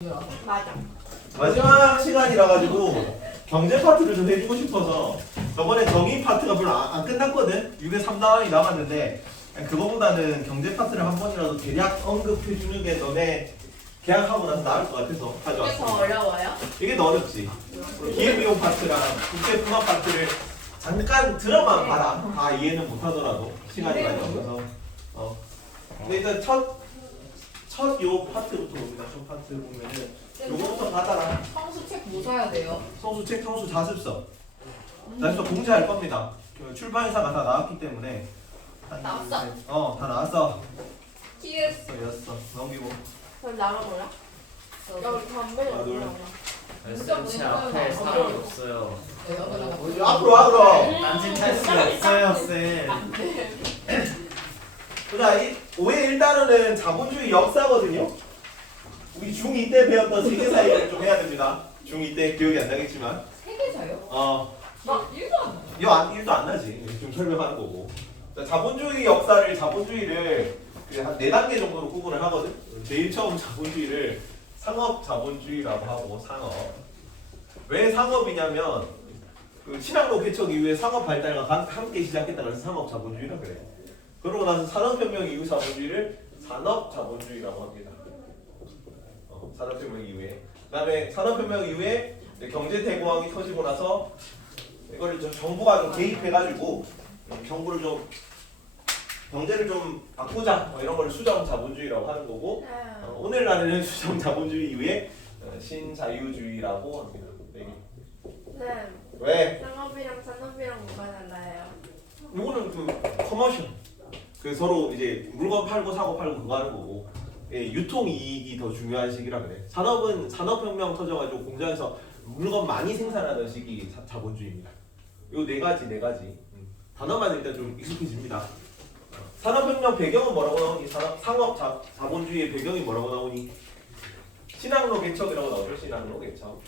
맞아. 마지막 시간이라 가지고 경제 파트를 좀 해주고 싶어서 저번에 정의 파트가 별로 안 끝났거든. 6에 3단원이 남았는데 그거보다는 경제 파트를 한 번이라도 대략 언급해주는 게 너네 계약하고 나서 나을 것 같아서 이게 더 가져왔어. 어려워요? 이게 더 어렵지. 기획비용 파트랑 국제분업 파트를 잠깐 들어만 봐라. 다 이해는 못하더라도 시간이 많이 없어서. 근데 일단 첫 요 파트부터 봅니다. 첫 파트 보면은 요거부터 받아라. 성수책 뭐 사야 돼요? 성수책, 성수 자습서. 자습서 공지할 겁니다. 그 출판사가 다 나왔기 때문에. 나왔어? 다 나왔어. 키스. 였어. 넘기고. 그럼 나눠볼래? 여기 담배 하나, 둘. 제 앞에 사람이 없어요. 앞으로 와 그럼. 딴짓할 수 없어요, 쌤. 자, 이 5의 1단원은 자본주의 역사거든요. 우리 중2 때 배웠던 세계사 얘기를 좀 해야 됩니다. 중2 때 기억이 안 나겠지만. 세계사요? 나 1도 안 나. 이거 1도 안 나지. 좀 설명하는 거고. 자, 자본주의를 한 4단계 정도로 구분을 하거든. 제일 처음 자본주의를 상업 자본주의라고 하고 상업. 왜 상업이냐면 그 신학로 개척 이후에 상업 발달과 함께 시작했다 그래서 상업 자본주의라 그래. 그러고 나서 산업혁명 이후 자본주의를 산업 자본주의라고 합니다. 산업혁명 이후에. 그다음에 산업혁명 이후에 경제 대공황이 터지고 나서 이걸 좀 정부가 좀 개입해가지고 경제를 좀 바꾸자 이런 걸 수정 자본주의라고 하는 거고 오늘날에는 수정 자본주의 이후에 신자유주의라고 합니다. 네. 왜? 상업이랑 산업이랑 뭐가 달라요? 이거는 그 커머셜. 그 서로 이제 물건 팔고 사고 팔고 그거 하는 거고 유통 이익이 더 중요한 시기라 그래. 산업은 산업혁명 터져가지고 공장에서 물건 많이 생산하는 시기 자본주의입니다. 요 네 가지. 단어만 일단 좀 익숙해집니다. 산업혁명 배경은 뭐라고 나오니? 상업 자본주의의 배경이 뭐라고 나오니? 신학로 개척이라고 나오죠. 신학로 개척.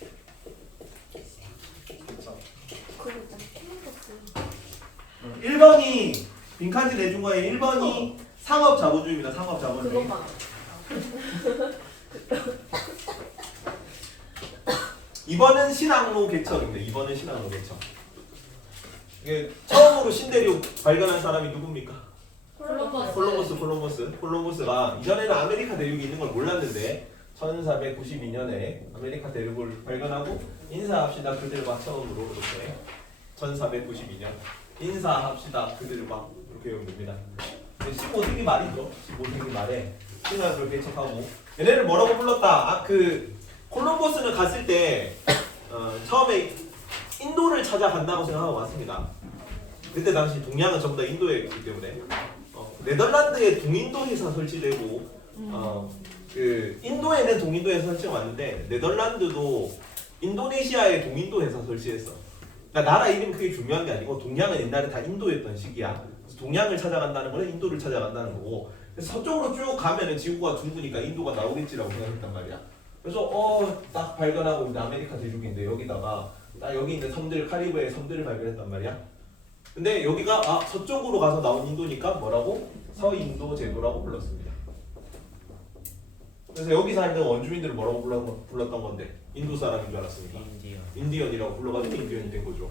1번이 빈칸지 내준 거에 1번이 상업 자본주의입니다. 상업 자본주의. 그것만. 2번은 신학로 개척입니다. 2번은 신학로 개척. 이게 처음으로 신대륙 발견한 사람이 누굽니까? 콜럼버스가 이전에는 아메리카 대륙이 있는 걸 몰랐는데 1492년에 아메리카 대륙을 발견하고 인사합시다 그들과 처음으로 이렇게 1492년 인사합시다 그들과 이렇게 외웁니다. 15세기 말이죠. 15세기 말에 신학을 개척하고 얘네를 뭐라고 불렀다? 그 콜럼버스는 갔을 때 처음에 인도를 찾아간다고 생각하고 왔습니다. 그때 당시 동양은 전부 다 인도에 있기 때문에 네덜란드에 동인도 회사 설치되고 그 인도에는 동인도 회사 설치가 왔는데 네덜란드도 인도네시아에 동인도 회사 설치했어. 그러니까 나라 이름 크게 중요한 게 아니고 동양은 옛날에 다 인도였던 시기야. 그래서 동양을 찾아간다는 거는 인도를 찾아간다는 거고. 그래서 서쪽으로 쭉 가면은 지구가 둥그니까 인도가 나오겠지라고 생각했단 말이야. 그래서 딱 발견하고 이제 아메리카 대륙인데 여기다가 딱 여기 있는 섬들 카리브해의 섬들을 발견했단 말이야. 근데 여기가 서쪽으로 가서 나온 인도니까 뭐라고? 서인도 제도라고 불렀습니다. 그래서 여기 사는 원주민들을 뭐라고 불렀던 건데 인도 사람인 줄 알았습니까? 인디언이라고 불러가지고 인디언이 된 거죠.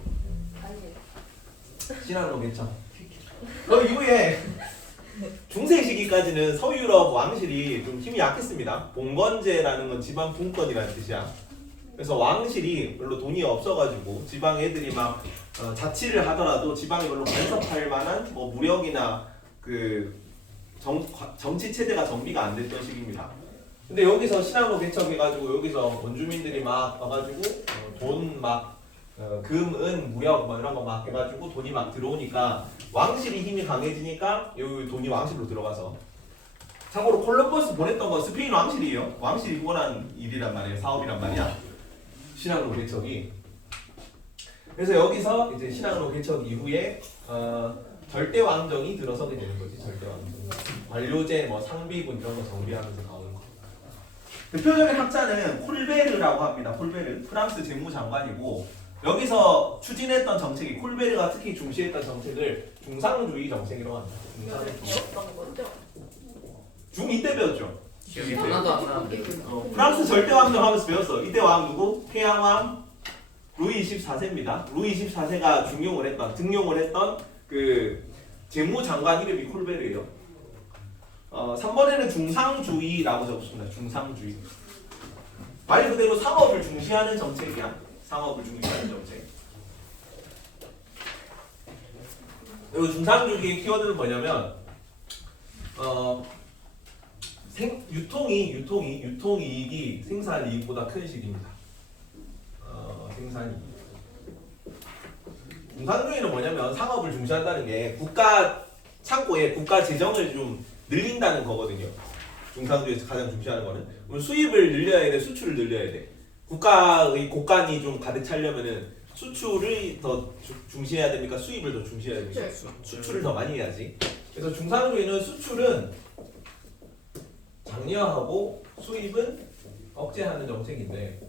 신학로 개척. 그 이후에 중세 시기까지는 서유럽 왕실이 좀 힘이 약했습니다. 봉건제라는 건 지방 분권이라는 뜻이야. 그래서 왕실이 별로 돈이 없어가지고 지방 애들이 막 자치를 하더라도 지방에 별로 간섭할 만한 뭐 무력이나 그 정치 체제가 정비가 안 됐던 시기입니다. 근데 여기서 신학로 개척해가지고 여기서 원주민들이 막 와가지고 돈 막 금, 은, 무역 뭐 이런 거 막 해가지고 돈이 막 들어오니까 왕실이 힘이 강해지니까 여기 돈이 왕실로 들어가서 참고로 콜럼버스 보냈던 건 스페인 왕실이에요. 왕실이 원한 일이란 말이에요. 사업이란 말이야. 신학로 개척이. 그래서 여기서 이제 신학로 개척 이후에 절대 왕정이 들어서게 되는 거지. 절대 왕정. 관료제, 뭐 상비군 이런 거 정비하면서 나오는 거. 대표적인 학자는 콜베르라고 합니다. 콜베르 프랑스 재무장관이고 여기서 추진했던 정책이 콜베르가 특히 중시했던 정책을 중상주의 정책이라고 합니다. 배웠던 거죠? 중2 때 배웠죠. 기억이 하나도 안 나는데. 프랑스 절대왕정 하면서 배웠어. 이때 왕 누구? 태양왕 루이 24세입니다. 루이 24세가 등용을 했던 그 재무장관 이름이 콜베르예요. 3번에는 중상주의라고 적었습니다. 중상주의. 말 그대로 상업을 중시하는 정책이야. 상업을 중시하는 정책. 그리고 중상주의의 키워드는 뭐냐면 유통이익이 생산이익보다 큰 식입니다. 생산이익. 중상주의는 뭐냐면 상업을 중시한다는 게 국가 창고에 국가 재정을 좀 늘린다는 거거든요. 중상주의에서 가장 중시하는 거는 수입을 늘려야 돼, 수출을 늘려야 돼. 국가의 곳간이 좀 가득 차려면은 수출을 더 중시해야 됩니까? 수입을 더 중시해야 됩니까? 수출을 더 많이 해야지. 그래서 중상주의는 수출은 장려하고 수입은 억제하는 정책인데,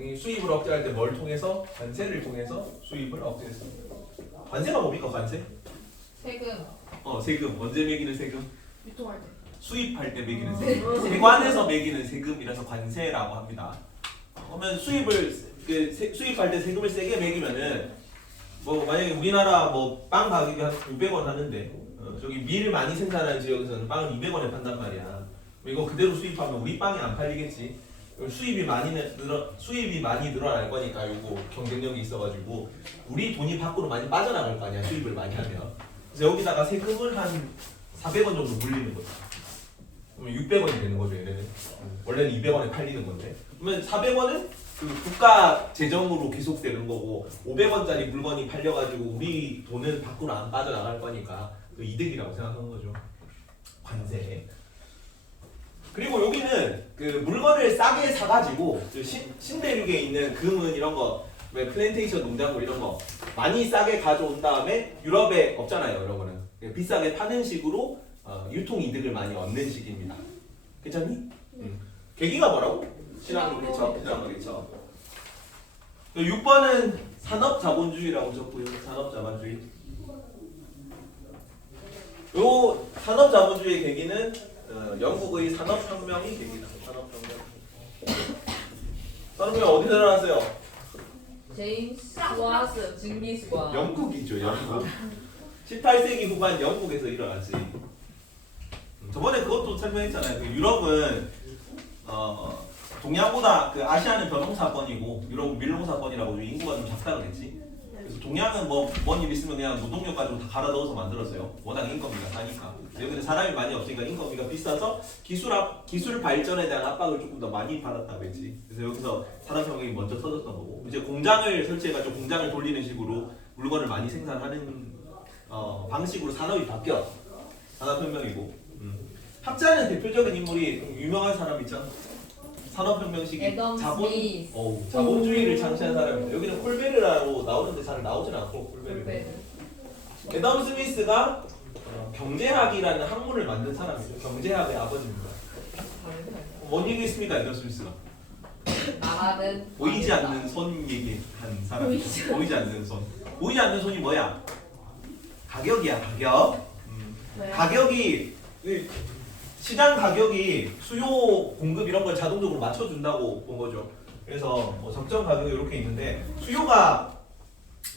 이 수입을 억제할 때 뭘 통해서? 관세를 통해서 수입을 억제했습니다. 관세가 뭡니까? 관세? 세금. 세금. 언제 매기는 세금? 유통할 때. 수입할 때 매기는 세금. 세관에서 매기는 세금이라서 관세라고 합니다. 그러면 수입할 때 세금을 세게 매기면은 뭐 만약에 우리나라 뭐 빵 가격이 한 900원 하는데 저기 밀을 많이 생산하는 지역에서는 빵을 200원에 판단 말이야. 이거 그대로 수입하면 우리 빵이 안 팔리겠지. 수입이 많이 늘어날 거니까 이거 경쟁력이 있어가지고 우리 돈이 밖으로 많이 빠져나갈 거 아니야. 수입을 많이 하면. 그래서 여기다가 세금을 한 400원 정도 물리는 거죠. 그러면 600원이 되는 거죠. 얘네는 원래는 200원에 팔리는 건데. 그러면 400원은 그 국가 재정으로 계속되는 거고 500원짜리 물건이 팔려가지고 우리 돈은 밖으로 안 빠져나갈 거니까 그 이득이라고 생각하는 거죠. 관세. 그리고 여기는 그 물건을 싸게 사가지고 신대륙에 있는 금은 이런 거, 플랜테이션 농작물 이런 거 많이 싸게 가져온 다음에 유럽에 없잖아요. 이런 거는 비싸게 파는 식으로 유통 이득을 많이 얻는 식입니다. 괜찮니? 계기가 뭐라고? 신앙그렇죠. 6번은 산업자본주의라고 적고요. 산업자본주의. 요 산업자본주의의 계기는 영국의 산업혁명이 계기다. 산업혁명 어디서 일어났어요? 제임스 와스 증기수거. 영국이죠. 영국. 18세기 후반 영국에서 일어났지. 저번에 그것도 설명했잖아요. 그 유럽은 동양보다 그 아시아는 벼농사권이고 유럽은 밀농사권이라고 인구가 좀 작다 그랬지. 그래서 동양은 뭔 일 있으면 그냥 노동력 가지고 다 갈아 넣어서 만들었어요. 워낙 인건비가 싸니까. 여기는 사람이 많이 없으니까 인건비가 비싸서 기술 발전에 대한 압박을 조금 더 많이 받았다 그랬지. 그래서 여기서 산업혁명이 먼저 터졌던 거고, 이제 공장을 설치해가지고 공장을 돌리는 식으로 물건을 많이 생산하는 방식으로 산업이 바뀌어. 산업혁명이고. 학자는 대표적인 인물이 유명한 사람 있잖아. 산업혁명 시기 자본주의를 창시한 사람입니다. 여기는 콜베르라고 나오는데 잘 나오진 않고 콜베르. 애덤 스미스가 경제학이라는 학문을 만든 사람이죠. 경제학의 아버지입니다. 뭔 얘기했습니까, 애덤 스미스가? 보이지 않는 손 얘기한 사람이죠. 보이지 않는 손. 보이지 않는 손이 뭐야? 가격이야, 가격. 가격이 시장 가격이 수요 공급 이런 걸 자동적으로 맞춰준다고 본 거죠. 그래서 뭐 적정 가격이 이렇게 있는데 수요가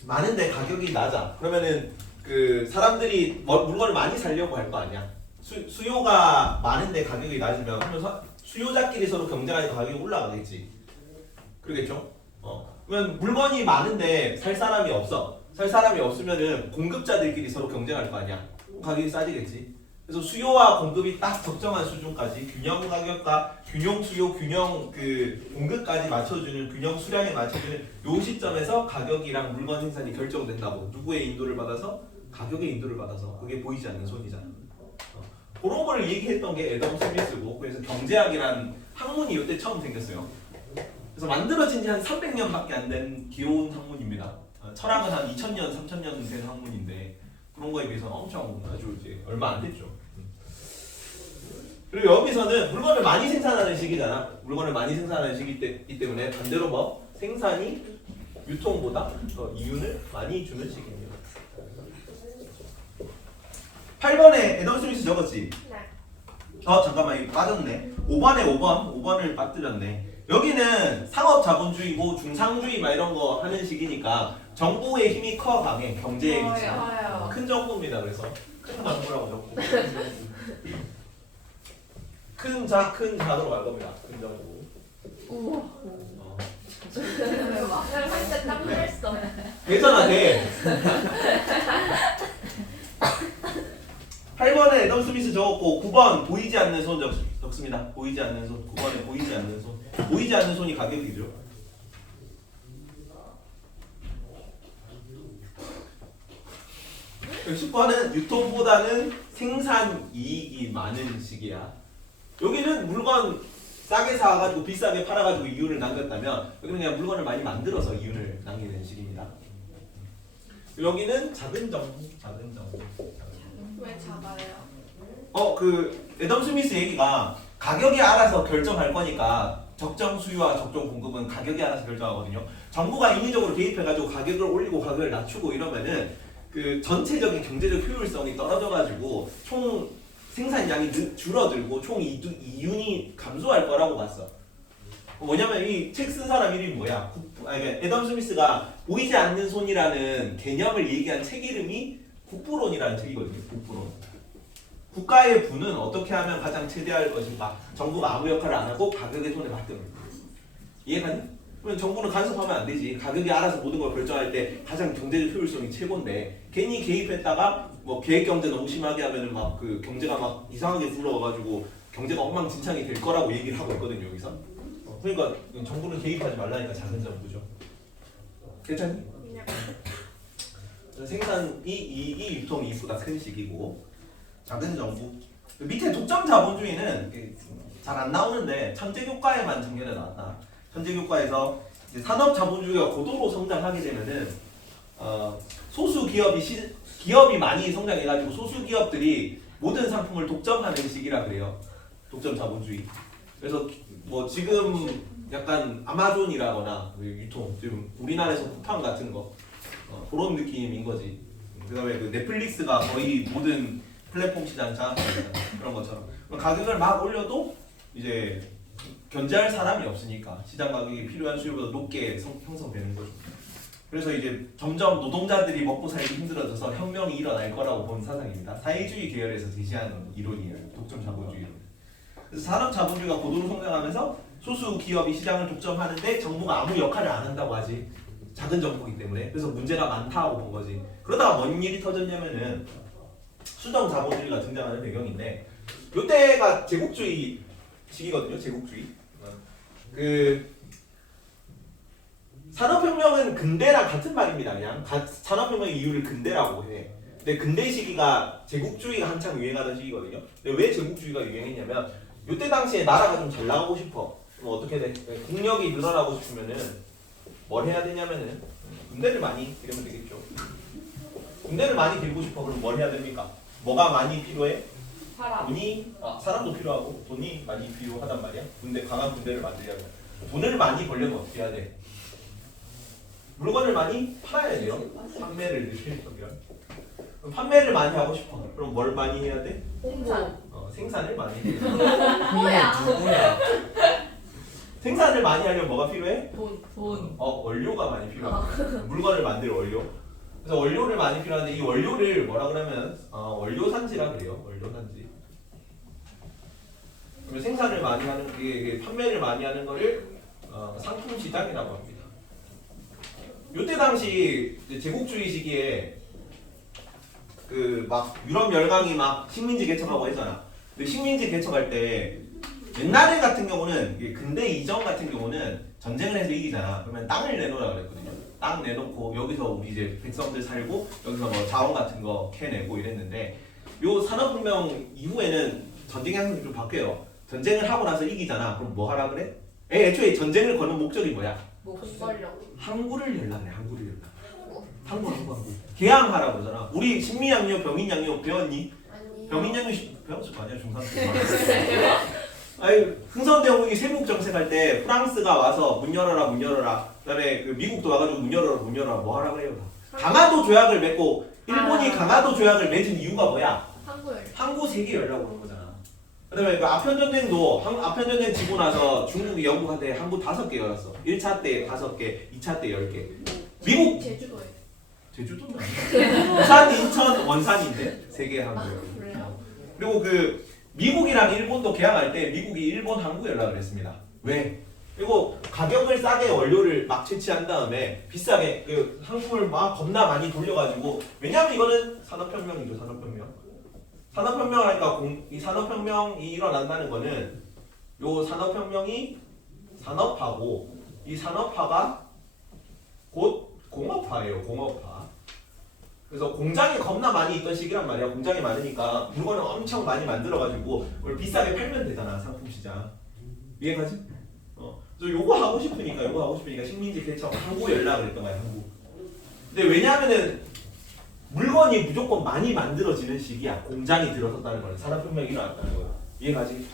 많은데 가격이 낮아. 그러면은 그 사람들이 물건을 많이 사려고 할 거 아니야. 수요가 많은데 가격이 낮으면 수요자끼리 서로 경쟁하니까 가격이 올라가겠지. 그러겠죠? 그러면 물건이 많은데 살 사람이 없어. 살 사람이 없으면은 공급자들끼리 서로 경쟁할 거 아니야. 가격이 싸지겠지. 그래서 수요와 공급이 딱 적정한 수준까지 균형 가격과 균형 수요, 균형 그 공급까지 맞춰주는 균형 수량에 맞춰주는 요 시점에서 가격이랑 물건 생산이 결정된다고. 누구의 인도를 받아서? 가격의 인도를 받아서. 그게 보이지 않는 손이잖아. 그런 걸 얘기했던 게 애덤 스미스고, 그래서 경제학이란 학문이 이때 처음 생겼어요. 그래서 만들어진 지 한 300년밖에 안 된 귀여운 학문입니다. 철학은 한 2000년, 3000년 된 학문인데 그런 거에 비해서 엄청 아주 이제 얼마 안 됐죠. 그리고 여기서는 물건을 많이 생산하는 시기잖아. 물건을 많이 생산하는 시기이기 때문에 반대로 뭐 생산이 유통보다 더 이윤을 많이 주는 시기입니다. 8번에 애덤 스미스 적었지? 네. 잠깐만 이거 빠졌네. 5번을 빠뜨렸네. 여기는 상업자본주의고 중상주의 막 이런 거 하는 식이니까 정부의 힘이 커 강해. 경제의 위치가 큰 정부입니다. 그래서 큰 정부라고 적고 큰 자로 갈 겁니다. 큰 정부. 우와. 할때 딱 그랬어. 괜찮아 돼. 8번에 애덤 스미스 적었고 9번 보이지 않는 손 적습니다. 보이지 않는 손. 9번에 보이지 않는 손. 보이지 않는 손이 가격이죠. 10번은 유통보다는 생산 이익이 많은 시기야. 여기는 물건 싸게 사가지고 비싸게 팔아가지고 이윤을 남겼다면 여기는 그냥 물건을 많이 만들어서 이윤을 남기는 식입니다. 여기는 작은 정부. 왜 작아요? 애덤 스미스 얘기가 가격이 알아서 결정할 거니까 적정 수요와 적정 공급은 가격이 알아서 결정하거든요. 정부가 인위적으로 개입해가지고 가격을 올리고 가격을 낮추고 이러면은 그 전체적인 경제적 효율성이 떨어져가지고 총 생산량이 줄어들고 총 이윤이 감소할 거라고 봤어. 뭐냐면 이 책 쓴 사람 이름이 뭐야? 애덤 스미스가 보이지 않는 손이라는 개념을 얘기한 책 이름이 국부론이라는 책이거든요. 국부론. 국가의 부는 어떻게 하면 가장 최대할 것인가? 정부가 아무 역할을 안 하고 가격의 손에 맞대는 거야. 이해가니? 그러면 정부는 간섭하면 안 되지. 가격이 알아서 모든 걸 결정할 때 가장 경제적 효율성이 최고인데 괜히 개입했다가 뭐 계획 경제 너무 심하게 하면은 막 그 경제가 막 이상하게 굴러가지고 경제가 엉망진창이 될 거라고 얘기를 하고 있거든요 여기서. 그러니까 정부는 개입하지 말라니까 작은 정부죠. 괜찮니? 생산 이익이 유통 이익보다 큰 시기고 작은 정부. 밑에 독점 자본주의는 잘 안 나오는데 천재교과에만 작년에 나왔다. 천재교과에서 산업 자본주의가 고도로 성장하게 되면은 소수 기업이 많이 성장해가지고 소수 기업들이 모든 상품을 독점하는 시기라 그래요. 독점 자본주의. 그래서 뭐 지금 약간 아마존이라거나 유통 지금 우리나라에서 쿠팡 같은 거 그런 느낌인 거지. 그다음에 그 넷플릭스가 거의 모든 플랫폼 시장 장악하는 그런 것처럼 가격을 막 올려도 이제 견제할 사람이 없으니까 시장 가격이 필요한 수요보다 높게 형성되는 거죠. 그래서 이제 점점 노동자들이 먹고 살기 힘들어져서 혁명이 일어날 거라고 본 사상입니다. 사회주의 계열에서 제시하는 이론이에요. 독점 자본주의 이론. 그래서 산업 자본주의가 고도로 성장하면서 소수 기업이 시장을 독점하는데 정부가 아무 역할을 안 한다고 하지. 작은 정부이기 때문에. 그래서 문제가 많다고 본 거지. 그러다가 뭔 일이 터졌냐면은 수정 자본주의가 등장하는 배경인데 이때가 제국주의 시기거든요. 제국주의. 산업혁명은 근대랑 같은 말입니다. 그냥 산업혁명의 이유를 근대라고 해. 근데 근대 시기가 제국주의가 한창 유행하던 시기거든요. 근데 왜 제국주의가 유행했냐면 이때 당시에 나라가 좀 잘 나가고 싶어. 그럼 어떻게 돼? 국력이 늘어나고 싶으면은 뭘 해야 되냐면은 군대를 많이 들이면 되겠죠. 군대를 많이 들이고 싶어. 그럼 뭘 해야 됩니까? 뭐가 많이 필요해? 사람도 필요하고 돈이 많이 필요하단 말이야. 강한 군대를 만들려면 돈을 많이 벌려면 어떻게 해야 돼? 물건을 많이 팔아야 돼요. 판매를 늘리려면. 판매를 많이 하고 싶어. 그럼 뭘 많이 해야 돼? 생산을 많이 해야 돼. 뭐야? 생산을 많이 하려면 뭐가 필요해? 돈. 원료가 많이 필요해. 물건을 만들 원료. 그래서 원료를 많이 필요한데 이 원료를 뭐라 그러면 원료산지라 그래요. 원료산지. 그러면 생산을 많이 하는 게 판매를 많이 하는 거를 상품 시장이라고 합니다. 이때 당시 제국주의 시기에 그 막 유럽 열강이 막 식민지 개척하고 했잖아. 근데 식민지 개척할 때 옛날에 같은 경우는 근대 이전 같은 경우는 전쟁을 해서 이기잖아. 그러면 땅을 내놓으라 그랬거든요. 땅 내놓고 여기서 우리 이제 백성들 살고 여기서 뭐 자원 같은 거 캐내고 이랬는데 요 산업혁명 이후에는 전쟁 양상이 좀 바뀌어요. 전쟁을 하고 나서 이기잖아. 그럼 뭐 하라 그래? 애초에 전쟁을 거는 목적이 뭐야? 항구를 열라 그래. 항구를 열라. 항구. 개항하라고 그러잖아. 우리 식민양요, 병인양요 배웠니? 병인양요 배웠을 거 아니야 중상 때. 아니 흥선대원군이 세국 정책할 때 프랑스가 와서 문 열어라. 그다음에 그 미국도 와가지고 문 열어라. 뭐 하라 그래요? 강화도 조약을 맺고 일본이 강화도 조약을 맺은 이유가 뭐야? 항구 3개 열라고 그런 거잖아. 그다음에 그 아편전쟁도 아편전쟁 지고 나서 중국이 영국한테 항구 5개 열었어. 1차 때 5개, 2차 때 10개. 미국 제주도에. 제주도는 아니야. 부산, 인천, 원산인데 3개 항구. 그래요? 그리고 그 미국이랑 일본도 계약할 때 미국이 일본 항구 연락을 했습니다. 왜? 그리고 가격을 싸게 원료를 막 채취한 다음에 비싸게 그 상품을 막 겁나 많이 돌려가지고 왜냐면 이거는 산업혁명이죠. 산업혁명 하니까 이 산업혁명이 일어난다는 거는 요 산업혁명이 산업화고 이 산업화가 곧 공업화예요. 공업화. 그래서 공장이 겁나 많이 있던 시기란 말이야. 공장이 많으니까 물건을 엄청 많이 만들어가지고 그걸 비싸게 팔면 되잖아. 상품 시장. 이해가지? 그래서 요거 하고 싶으니까 식민지 개척 항구 연락을 했던 거야. 항구. 근데 왜냐하면은 물건이 무조건 많이 만들어지는 시기야. 공장이 들어섰다는 거는 산업혁명이 일어났다는 거야. 이해가지?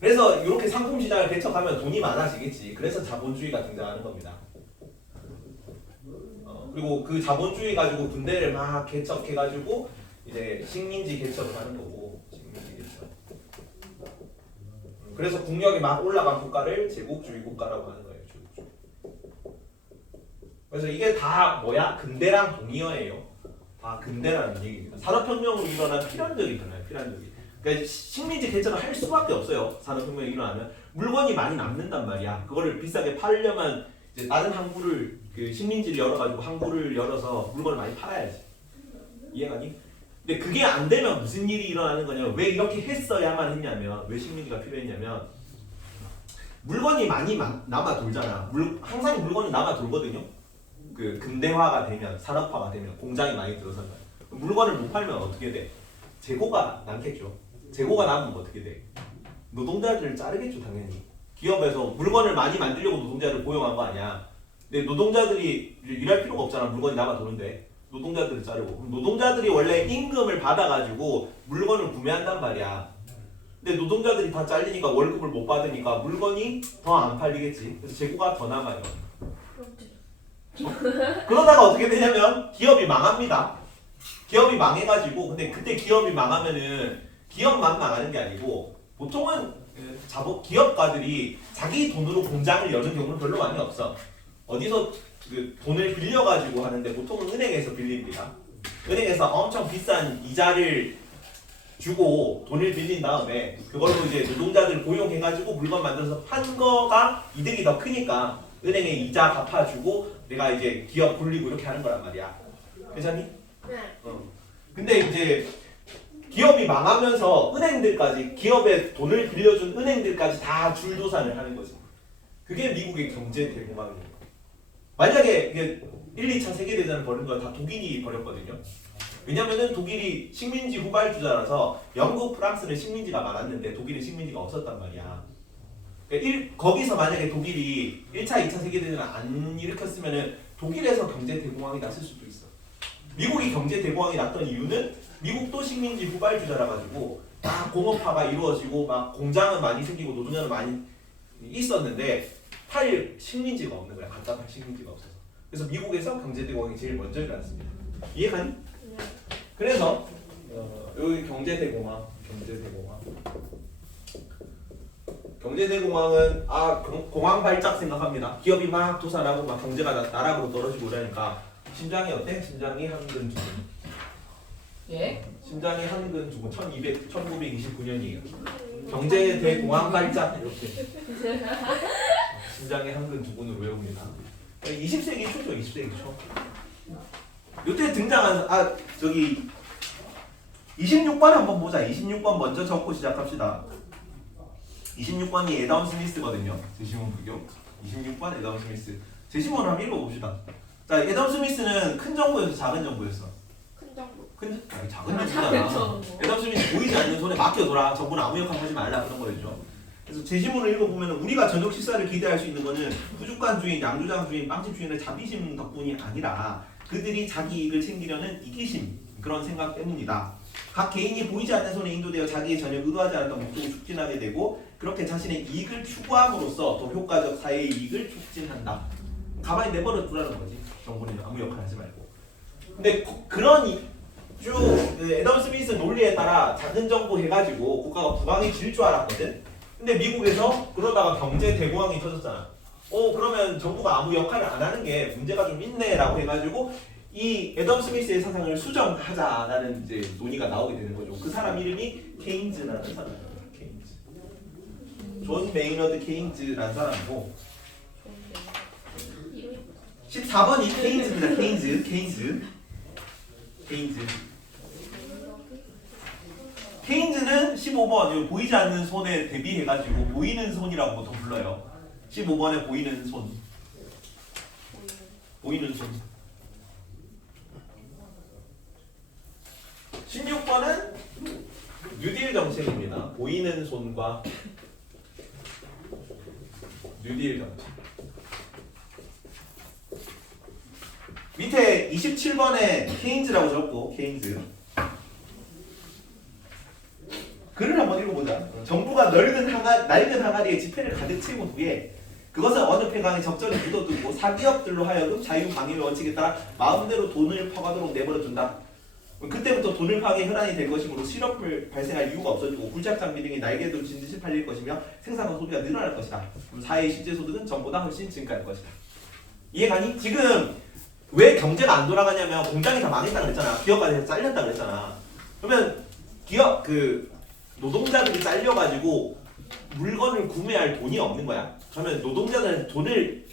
그래서 이렇게 상품 시장을 개척하면 돈이 많아지겠지. 그래서 자본주의가 등장하는 겁니다. 그리고 그 자본주의 가지고 군대를 막 개척해가지고 이제 식민지 개척을 하는 거고. 식민지 개척. 그래서 국력이 막 올라간 국가를 제국주의 국가라고 하는 거예요. 제국주의. 그래서 이게 다 뭐야? 근대랑 동의어예요. 다 근대라는 얘기입니다. 산업혁명으로 일어난 필연적이잖아요. 필연적이. 그러니까 식민지 개척을 할 수밖에 없어요. 산업혁명이 일어나면 물건이 많이 남는단 말이야. 그거를 비싸게 팔려면 이제 다른 항구를 그 식민지를 열어가지고 항구를 열어서 물건을 많이 팔아야지. 이해가니? 근데 그게 안 되면 무슨 일이 일어나는 거냐면 왜 이렇게 했어야만 했냐면 왜 식민지가 필요했냐면 물건이 많이 남아 돌잖아. 항상 물건이 남아 돌거든요. 그 근대화가 되면 산업화가 되면 공장이 많이 들어서면 물건을 못 팔면 어떻게 돼? 재고가 남겠죠. 재고가 남으면 어떻게 돼? 노동자들을 자르겠죠 당연히. 기업에서 물건을 많이 만들려고 노동자를 고용한 거 아니야. 근데 노동자들이 일할 필요가 없잖아. 물건이 남아 도는데 노동자들을 자르고 그럼 노동자들이 원래 임금을 받아가지고 물건을 구매한단 말이야. 근데 노동자들이 다 잘리니까 월급을 못 받으니까 물건이 더 안 팔리겠지. 그래서 재고가 더 남아요. 그러다가 어떻게 되냐면 기업이 망합니다. 기업이 망해가지고 근데 그때 기업이 망하면은 기업만 망하는 게 아니고 보통은 기업가들이 자기 돈으로 공장을 여는 경우는 별로 많이 없어. 어디서 그 돈을 빌려가지고 하는데 보통은 은행에서 빌립니다. 은행에서 엄청 비싼 이자를 주고 돈을 빌린 다음에 그걸로 이제 노동자들 고용해가지고 물건 만들어서 판 거가 이득이 더 크니까 은행에 이자 갚아주고 내가 이제 기업 굴리고 이렇게 하는 거란 말이야. 괜찮니? 네. 근데 이제 기업이 망하면서 은행들까지 기업에 돈을 빌려준 은행들까지 다 줄도산을 하는 거지. 그게 미국의 경제 대공황이에요. 만약에 이게 1, 2차 세계대전을 벌인 건 다 독일이 벌였거든요. 왜냐면은 독일이 식민지 후발주자라서 영국, 프랑스는 식민지가 많았는데 독일은 식민지가 없었단 말이야. 그러니까 거기서 만약에 독일이 1차, 2차 세계대전을 안 일으켰으면은 독일에서 경제 대공황이 났을 수도 있어. 미국이 경제 대공황이 났던 이유는 미국도 식민지 후발주자라 가지고 막 공업화가 이루어지고 막 공장은 많이 생기고 노동자는 많이 있었는데 팔 식민지가 없는 거야. 갖다 팔 식민지가 없어서. 그래서 미국에서 경제 대공황이 제일 먼저 일어났습니다. 이해가니? 네. 그래서 여기 경제 대공황. 경제 대공황은 공황 발작 생각합니다. 기업이 막 도산하고 막 경제가 나락으로 떨어지고 그러니까 심장이 어때? 심장이 한근 두근. 예? 심장이 한근 두근 1929년이에요. 경제 대공황 발작 이렇게. 심장이 한근 두근으로 외웁니다. 20세기 초죠. 20세기 초. 이때 등장한 26번 한번 보자. 26번 먼저 적고 시작합시다. 26번이 에다운 스미스거든요. 제시문 부교. 26번 에다운 스미스. 제시문을 한번 읽어봅시다. 자, 에다운 스미스는 큰 정부였어, 작은 정부였어? 큰 정부. 작은 정부잖아. 에다운 스미스 보이지 않는 손에 맡겨둬라. 정부는 아무 역할 하지 말라 그런 거였죠. 그래서 제시문을 읽어보면 우리가 저녁 식사를 기대할 수 있는 거는 후죽간 주인, 양조장 주인, 빵집 주인의 자비심 덕분이 아니라 그들이 자기 이익을 챙기려는 이기심 그런 생각 때문이다. 각 개인이 보이지 않는 손에 인도되어 자기의 전혀 의도하지 않았던 목적을 촉진하게 되고 그렇게 자신의 이익을 추구함으로써 더 효과적 사회의 이익을 촉진한다. 가만히 내버려 두라는 거지. 정부는 아무 역할 하지 말고. 근데 그런 쭉 애덤 스미스 논리에 따라 작은 정부 해가지고 국가가 부강해질 줄 알았거든. 근데 미국에서 그러다가 경제 대공황이 터졌잖아. 그러면 정부가 아무 역할을 안 하는 게 문제가 좀 있네라고 해가지고 이 애덤 스미스의 사상을 수정하자라는 이제 논의가 나오게 되는 거죠. 그 사람 이름이 케인즈라는 사람이에요. 케인즈. 존 메이너드 케인즈라는 사람이고 14번이 케인즈입니다. 케인즈는 15번 보이지 않는 손에 대비해가지고 보이는 손이라고 보통 불러요. 15번에 보이는 손. 16번은 뉴딜 정책입니다. 보이는 손과 뉴딜 정책. 밑에 27번에 케인즈라고 적고 케인즈. 글을 한번 읽어보자. 정부가 낡은 항아리에 지폐를 가득 채운 후에 그것은 어느 폐강에 적절히 묻어두고 사기업들로 하여금 자유방위의 원칙에 따라 마음대로 돈을 퍼가도록 내버려둔다. 그때부터 돈을 파악의 현안이 될 것이므로 실업을 발생할 이유가 없어지고 굴착 장비 등이 날개도 진듯이 팔릴 것이며 생산과 소비가 늘어날 것이다. 그럼 사회의 실제 소득은 전보다 훨씬 증가할 것이다. 이해가니? 지금 왜 경제가 안 돌아가냐면 공장이 다 망했다고 그랬잖아. 기업까지 잘렸다고 그랬잖아. 그러면 기업 노동자들이 잘려가지고 물건을 구매할 돈이 없는 거야. 그러면 노동자들한테 돈을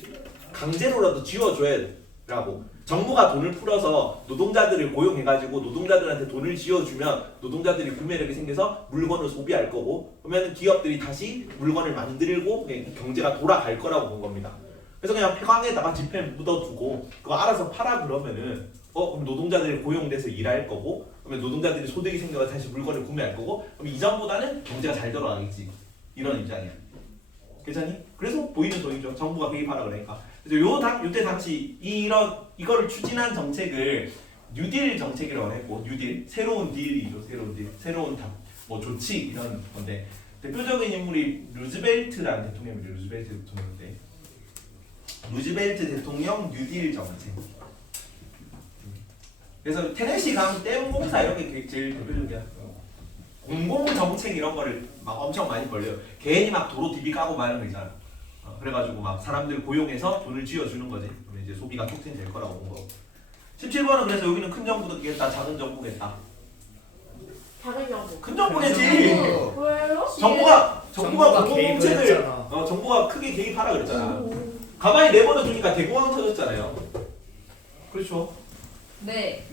강제로라도 쥐어줘야라고. 정부가 돈을 풀어서 노동자들을 고용해가지고 노동자들한테 돈을 쥐어주면 노동자들이 구매력이 생겨서 물건을 소비할 거고, 그러면 기업들이 다시 물건을 만들고 경제가 돌아갈 거라고 본 겁니다. 그래서 그냥 폐광에다가 지폐 묻어두고 그거 알아서 팔아 그러면은 그럼 노동자들이 고용돼서 일할 거고, 그러면 노동자들이 소득이 생겨서 다시 물건을 구매할 거고, 그럼 이전보다는 경제가 잘 돌아가겠지. 이런 입장이야. 괜찮니? 그래서 보이는 돈이죠. 정부가 개입하라 그러니까. 그래서 요때 당시 이거를 추진한 정책을 뉴딜 정책이라고 했고, 뉴딜 새로운 딜이죠. 새로운 조치 이런 건데, 대표적인 인물이 루즈벨트라는 대통령입니다. 루즈벨트 대통령 뉴딜 정책. 그래서 테네시 강 댐 공사 이런 게 제일 대표적이야. 공공 정책 이런 거를 막 엄청 많이 벌려요. 괜히 막 도로 DB 까고 막 이런 거 있잖아. 그래가지고 막 사람들 고용해서 돈을 쥐어주는 거지. 그러면 이제 소비가 촉진될 거라고 본 거. 17번은 그래서 여기는 큰 정부겠다, 작은 정부겠다. 작은 정부. 큰 정부겠지. 왜요? 정부가 정부가 공공 개입을 정책을 했잖아. 정부가 크게 개입하라 그랬잖아. 가만히 내버려 두니까 대공황 터졌잖아요. 그렇죠. 네.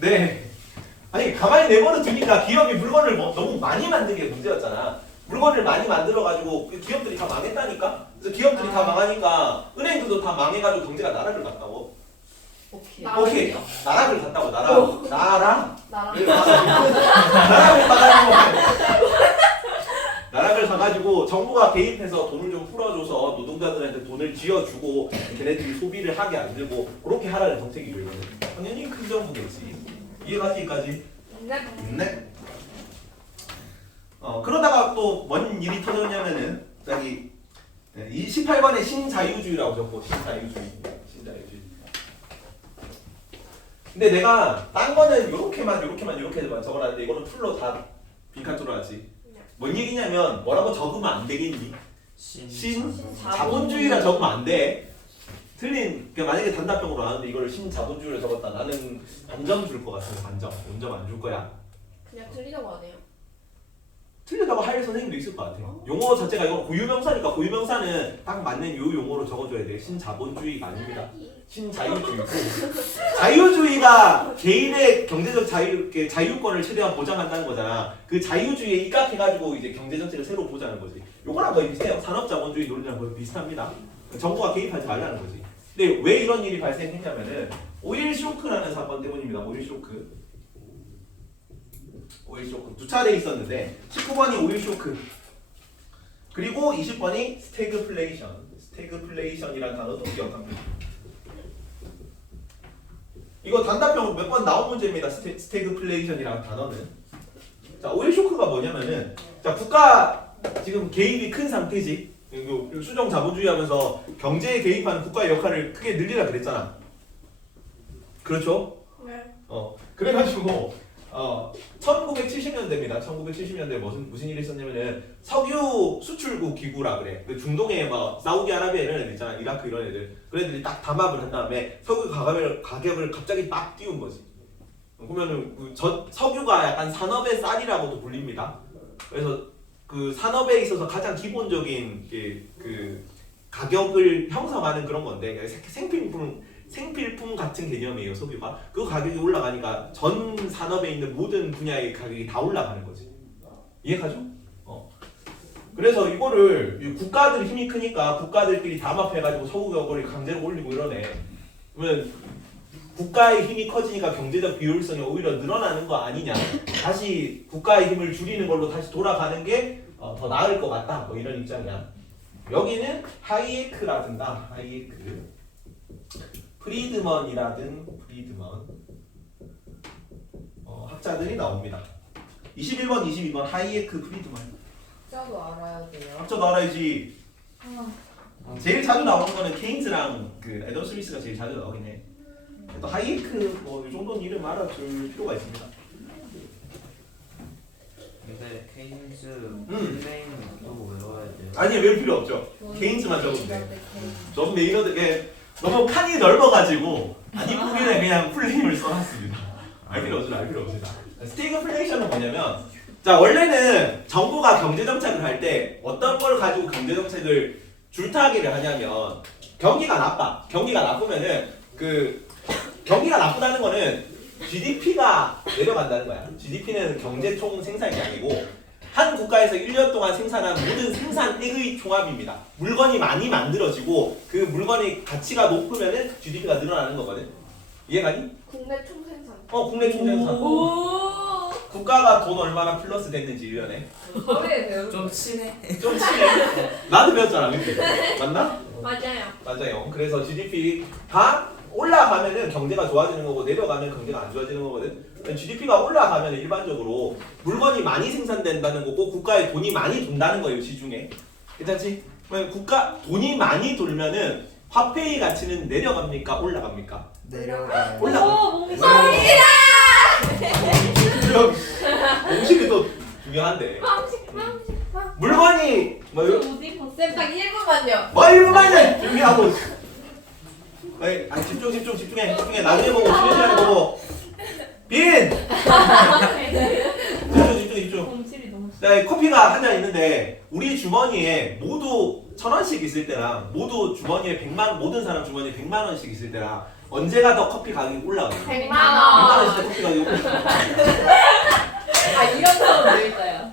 아니 가만히 내버려 두니까 기업이 물건을 너무 많이 만든 게 문제였잖아. 물건을 많이 만들어가지고 기업들이 다 망했다니까. 그래서 기업들이 다 망하니까 은행들도 다 망해가지고 경제가 나락을 갔다고. 오케이. 나락을 갔다고. 나락. 나랑. 나락을 가가지고 정부가 개입해서 돈을 좀 풀어줘서 노동자들한테 돈을 쥐어주고 걔네들이 소비를 하게 안 되고 그렇게 하라는 정책이죠. 이거는 당연히 큰 정부겠지. 이해가지까지? 네. 그러다가 또 뭔 일이 터졌냐면은 여기 18번에 신자유주의라고 적고 신자유주의. 근데 내가 딴 거는 요렇게만 적어놨는데 이거는 풀로 다 빈칸 뚫어놨지. 뭔 얘기냐면 뭐라고 적으면 안 되겠니? 신자본주의라 적으면 안 돼. 그러니까 만약에 단답형으로 나왔는데 이걸 신자본주의를 적었다. 나는 반점 줄 것 같아요. 반점. 원점 안 줄 거야. 그냥 틀리다고 안 해요. 틀리다고 할 선생님도 있을 것 같아요. 용어 자체가 이거 고유명사니까 고유명사는 딱 맞는 요 용어로 적어줘야 돼. 신자본주의가 아닙니다. 신자유주의고 자유주의가 개인의 경제적 자유권을 최대한 보장한다는 거잖아. 그 자유주의에 입각해가지고 이제 경제정책을 새로 보자는 거지. 요거랑 거의 비슷해요. 산업자본주의 논리랑 거의 비슷합니다. 정부가 개입하지 말라는 거지. 근데 왜 이런 일이 발생했냐면은 오일 쇼크라는 사건 때문입니다. 오일 쇼크 두 차례 있었는데 19번이 오일 쇼크 그리고 20번이 스태그플레이션이라는 단어도 기억합니다. 이거 단답형 몇 번 나온 문제입니다. 스태그플레이션이라는 단어는. 자, 오일 쇼크가 뭐냐면은 자, 국가 지금 개입이 큰 상태지. 수정 자본주의 하면서 경제에 개입하는 국가의 역할을 크게 늘리라 그랬잖아. 그렇죠? 네. 그래가지고 1970년대입니다. 1970년대 무슨 일이 있었냐면은 석유 수출국 기구라 그래. 그 중동에 뭐 사우디아라비아 이런 애들 있잖아. 이라크 이런 애들. 그 애들이 딱 담합을 한 다음에 석유 가격을 갑자기 딱 띄운 거지. 그러면은 석유가 약간 산업의 쌀이라고도 불립니다. 그래서 그 산업에 있어서 가장 기본적인 그 가격을 형성하는 그런 건데 생필품 같은 개념이에요. 석유가 그 가격이 올라가니까 전 산업에 있는 모든 분야의 가격이 다 올라가는 거지. 이해가죠? 그래서 이거를 국가들 힘이 크니까 국가들끼리 담합해가지고 석유 가격을 강제로 올리고 이러네. 그러면 국가의 힘이 커지니까 경제적 비효율성이 오히려 늘어나는 거 아니냐. 다시 국가의 힘을 줄이는 걸로 다시 돌아가는 게 더 나을 것 같다. 뭐 이런 입장이야. 여기는 하이에크라든가 하이에크, 프리드먼 학자들이 나옵니다. 21번, 22번 하이에크, 프리드먼. 저도 알아야 돼요. 학자도 알아야지. 제일 자주 나오는 거는 케인즈랑 그 애덤 스미스가 제일 자주 나오긴 해. 또 하이에크 뭐 이 정도는 이름 알아줄 필요가 있습니다. 근데 케인즈 플레임도 외워야 돼요. 아니 외울 필요 없죠. 케인즈만 적으면 돼. 좀 이거 너무 칸이 넓어가지고 안 이쁘게 그냥 플레임을 써놨습니다. 알 필요 없습니다. 스태그플레이션은 뭐냐면, 자 원래는 정부가 경제 정책을 할 때 어떤 걸 가지고 경제 정책을 줄타기를 하냐면 경기가 나빠. 경기가 나쁘면은 경기가 나쁘다는 거는 GDP가 내려간다는 거야. GDP는 경제 총 생산량이고 한 국가에서 1년 동안 생산한 모든 생산액의 총합입니다. 물건이 많이 만들어지고 그 물건의 가치가 높으면은 GDP가 늘어나는 거거든. 이해가니? 국내 총생산. 국내 총생산. 국가가 돈 얼마나 플러스 됐는지 1년에. 서울에 배우. 좀 친해. 좀 치네. 나도 배웠잖아, 그때. 맞나? 맞아요. 그래서 GDP가 올라가면은 경제가 좋아지는 거고 내려가면 경제가 안 좋아지는 거거든. GDP가 올라가면 일반적으로 물건이 많이 생산된다는 거고 국가에 돈이 많이 돈다는 거예요, 시중에. 괜찮지? 국가 돈이 많이 돌면은 화폐의 가치는 내려갑니까? 올라갑니까? 내려가요. 공식이 또 중요한데. 물건이 쌤딱 1분만요. 뭐 1분만에 준비하고. 집중해. 나중에 보고 쉬는 시간에 보고. 빈. 집중. 공실이 너무. 네, 커피가 한 잔 있는데 우리 주머니에 모두 1,000원씩 있을 때랑 모두 주머니에 모든 사람 주머니에 100만 원씩 있을 때랑 언제가 더 커피 가격이 올라가요? 100만 100만 원. 원씩 커피 가격이 올라가. 이런 사람 왜 있어요?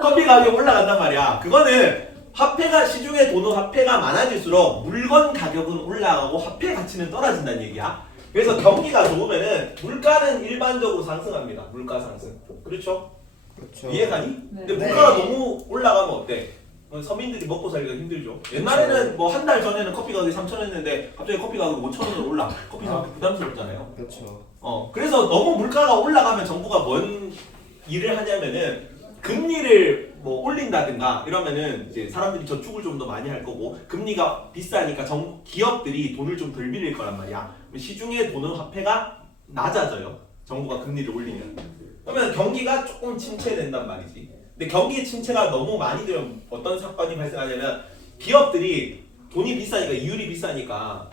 커피 가격이 올라간단 말이야. 그거는 시중에 도는 화폐가 많아질수록 물건 가격은 올라가고 화폐 가치는 떨어진다는 얘기야. 그래서 경기가 좋으면은 물가는 일반적으로 상승합니다. 물가 상승. 그렇죠? 이해가니? 네. 근데 물가가 너무 올라가면 어때? 서민들이 먹고 살기가 힘들죠. 옛날에는 뭐 한 달 전에는 커피 가격이 3,000원이었는데 갑자기 커피 가격이 5,000원으로 올라. 커피 사기 부담스럽잖아요. 그렇죠. 그래서 너무 물가가 올라가면 정부가 뭔 일을 하냐면은 금리를 뭐 올린다든가 이러면은 이제 사람들이 저축을 좀 더 많이 할 거고 금리가 비싸니까 기업들이 돈을 좀 덜 빌릴 거란 말이야. 시중에 도는 화폐가 낮아져요. 정부가 금리를 올리면. 그러면 경기가 조금 침체된단 말이지. 근데 경기 침체가 너무 많이 되면 어떤 사건이 발생하냐면 기업들이 돈이 비싸니까 이율이 비싸니까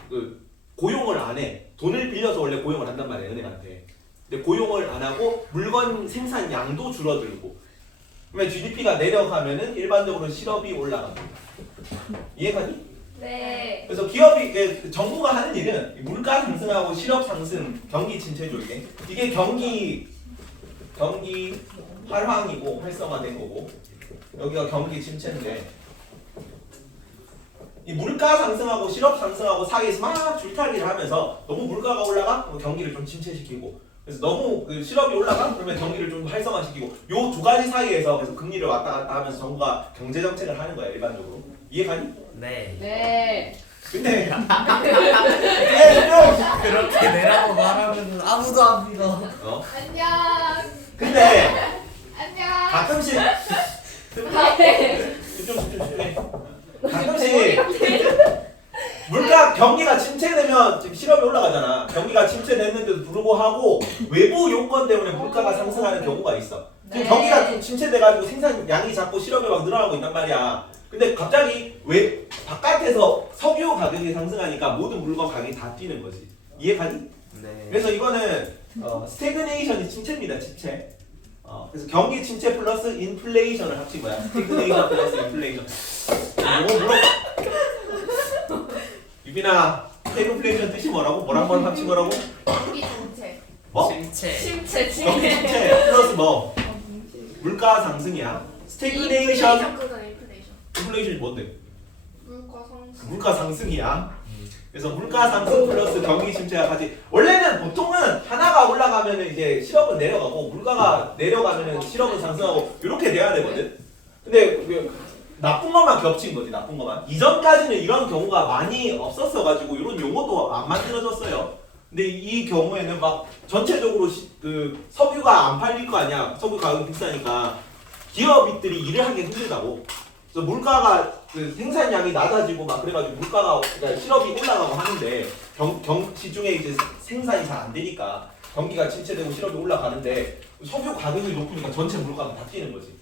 고용을 안 해. 돈을 빌려서 원래 고용을 한단 말이야, 은행한테. 근데 고용을 안 하고 물건 생산량도 줄어들고. 그러면 GDP가 내려가면은 일반적으로 실업이 올라갑니다. 이해가니? 네. 그래서 정부가 하는 일은 물가 상승하고 실업 상승, 경기 침체죠 이게 경기 활황이고 활성화된 거고 여기가 경기 침체인데 이 물가 상승하고 실업 상승하고 사이에서 막 줄타기를 하면서 너무 물가가 올라가 그럼 경기를 좀 침체시키고 그래서 너무 실업이 올라가 그러면 경기를 좀 활성화시키고 요 두 가지 사이에서 계속 금리를 왔다 갔다 하면서 정부가 경제 정책을 하는 거야 일반적으로. 이해가니? 네. 네. 근데 그렇게 내라고 말하면 아무도 안 믿어. 안녕. 근데 안녕. 가끔씩 집중해. 가끔씩 물가 경기가 침체되면 지금 실업이 올라가잖아. 경기가 침체됐는데도 불구하고 외부 요건 때문에 물가가 상승하는 경우가 있어. 지금 네. 경기가 좀 침체돼가지고 생산량이 자꾸 실업이 막 늘어나고 있단 말이야. 근데 갑자기 왜 바깥에서 석유 가격이 상승하니까 모든 물건 가격이 다 뛰는 거지. 이해가니? 네. 그래서 이거는 스태그네이션이 침체입니다. 침체. 그래서 경기 침체 플러스 인플레이션을 합친 거야. 스태그네이션 플러스 인플레이션. 이거 물어. 유빈아, 스태그플레이션 뜻이 뭐라고? 뭐랑 뭐랑 합친 거라고? 경기 정책. 뭐? 침체. 침체 경기 침체. 침체 플러스 뭐? 물가 상승이야. 스태그네이션. 그거는 인플레이션. 인플레이션이 뭔데? 물가 상승. 물가 상승이야. 그래서 물가 상승 플러스 경기 침체가 같이. 원래는 보통은 하나가 올라가면은 이제 실업은 내려가고 물가가 내려가면은 실업은 상승하고 이렇게 돼야 되거든. 근데 나쁜 것만 겹친 거지. 나쁜 것만. 이전까지는 이런 경우가 많이 없었어가지고 이런 용어도 안 만들어졌어요. 근데 이 경우에는 막 전체적으로 그 석유가 안 팔릴 거 아니야. 석유 가격이 비싸니까 기업들이 일을 하기 힘들다고. 그래서 물가가 그 생산량이 낮아지고 막 그래가지고 물가가 그러니까 실업이 올라가고 하는데 시중에 이제 생산이 잘 안 되니까 경기가 침체되고 실업이 올라가는데 석유 가격이 높으니까 전체 물가가 다 뛰는 거지.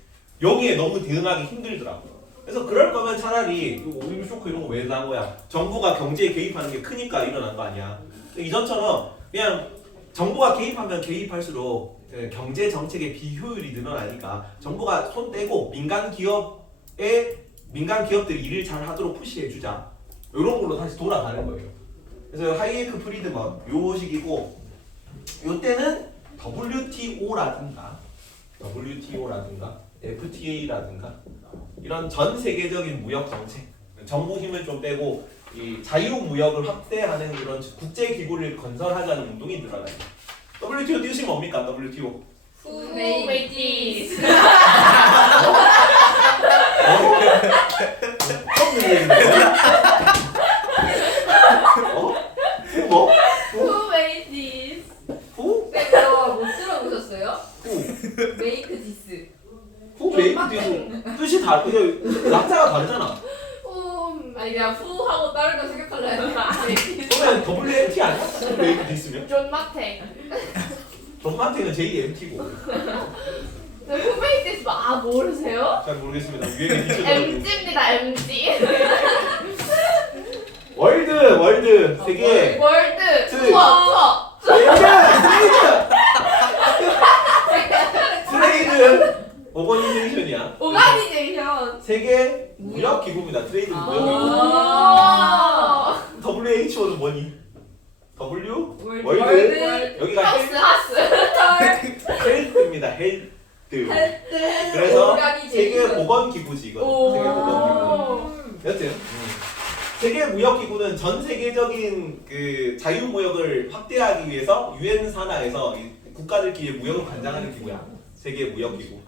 여기에 너무 대응하기 힘들더라고. 그래서 그럴 거면 차라리 오일 쇼크 이런 거 왜 난 거야? 정부가 경제에 개입하는 게 크니까 일어난 거 아니야. 이전처럼 그냥 정부가 개입하면 개입할수록 경제 정책의 비효율이 늘어나니까 정부가 손 떼고 민간 기업들이 일을 잘 하도록 푸시해 주자. 이런 걸로 다시 돌아가는 거예요. 그래서 하이에크 프리드먼 요 식이고 요때는 WTO라든가 FTA라든가 이런 전 세계적인 무역 정책, 정부 힘을 좀 빼고 이 자유 무역을 확대하는 그런 국제 기구를 건설하자는 운동이 늘어나요. WTO 뜻이 뭡니까? WTO. Who made this? 처음 듣는 얘기인데. 뭐? Who made this? Who? 그거 못 들어보셨어요? Who? Make this. Who made this? 뜻이 낙자가 다르잖아. 아니 그냥 who 하고 다른 거 생각하려 했는데. 그러면 WMT 아니야? Who made this면? 존 마탱. 존마테는 JMT고. Who made this? 모르세요? 잘 모르겠습니다. 유행의 티셔츠. MG입니다. MG. 월드 세계 월드. 트. 투어. 트레이드 오거니제이션이야. 오가니제이션. 세계 무역 기구입니다. 트레이드 무역 기구. 오. WHO는 뭐니? W 월드 월드. 여기가 하스. 헬스입니다. 헬스. 그래서 세계 보건 기구지 이거. 세계 보건 기구. 여튼 세계 무역 기구는 전 세계적인 그 자유 무역을 확대하기 위해서 유엔 산하에서 국가들끼리 무역을 관장하는 기구야. 세계 무역 기구.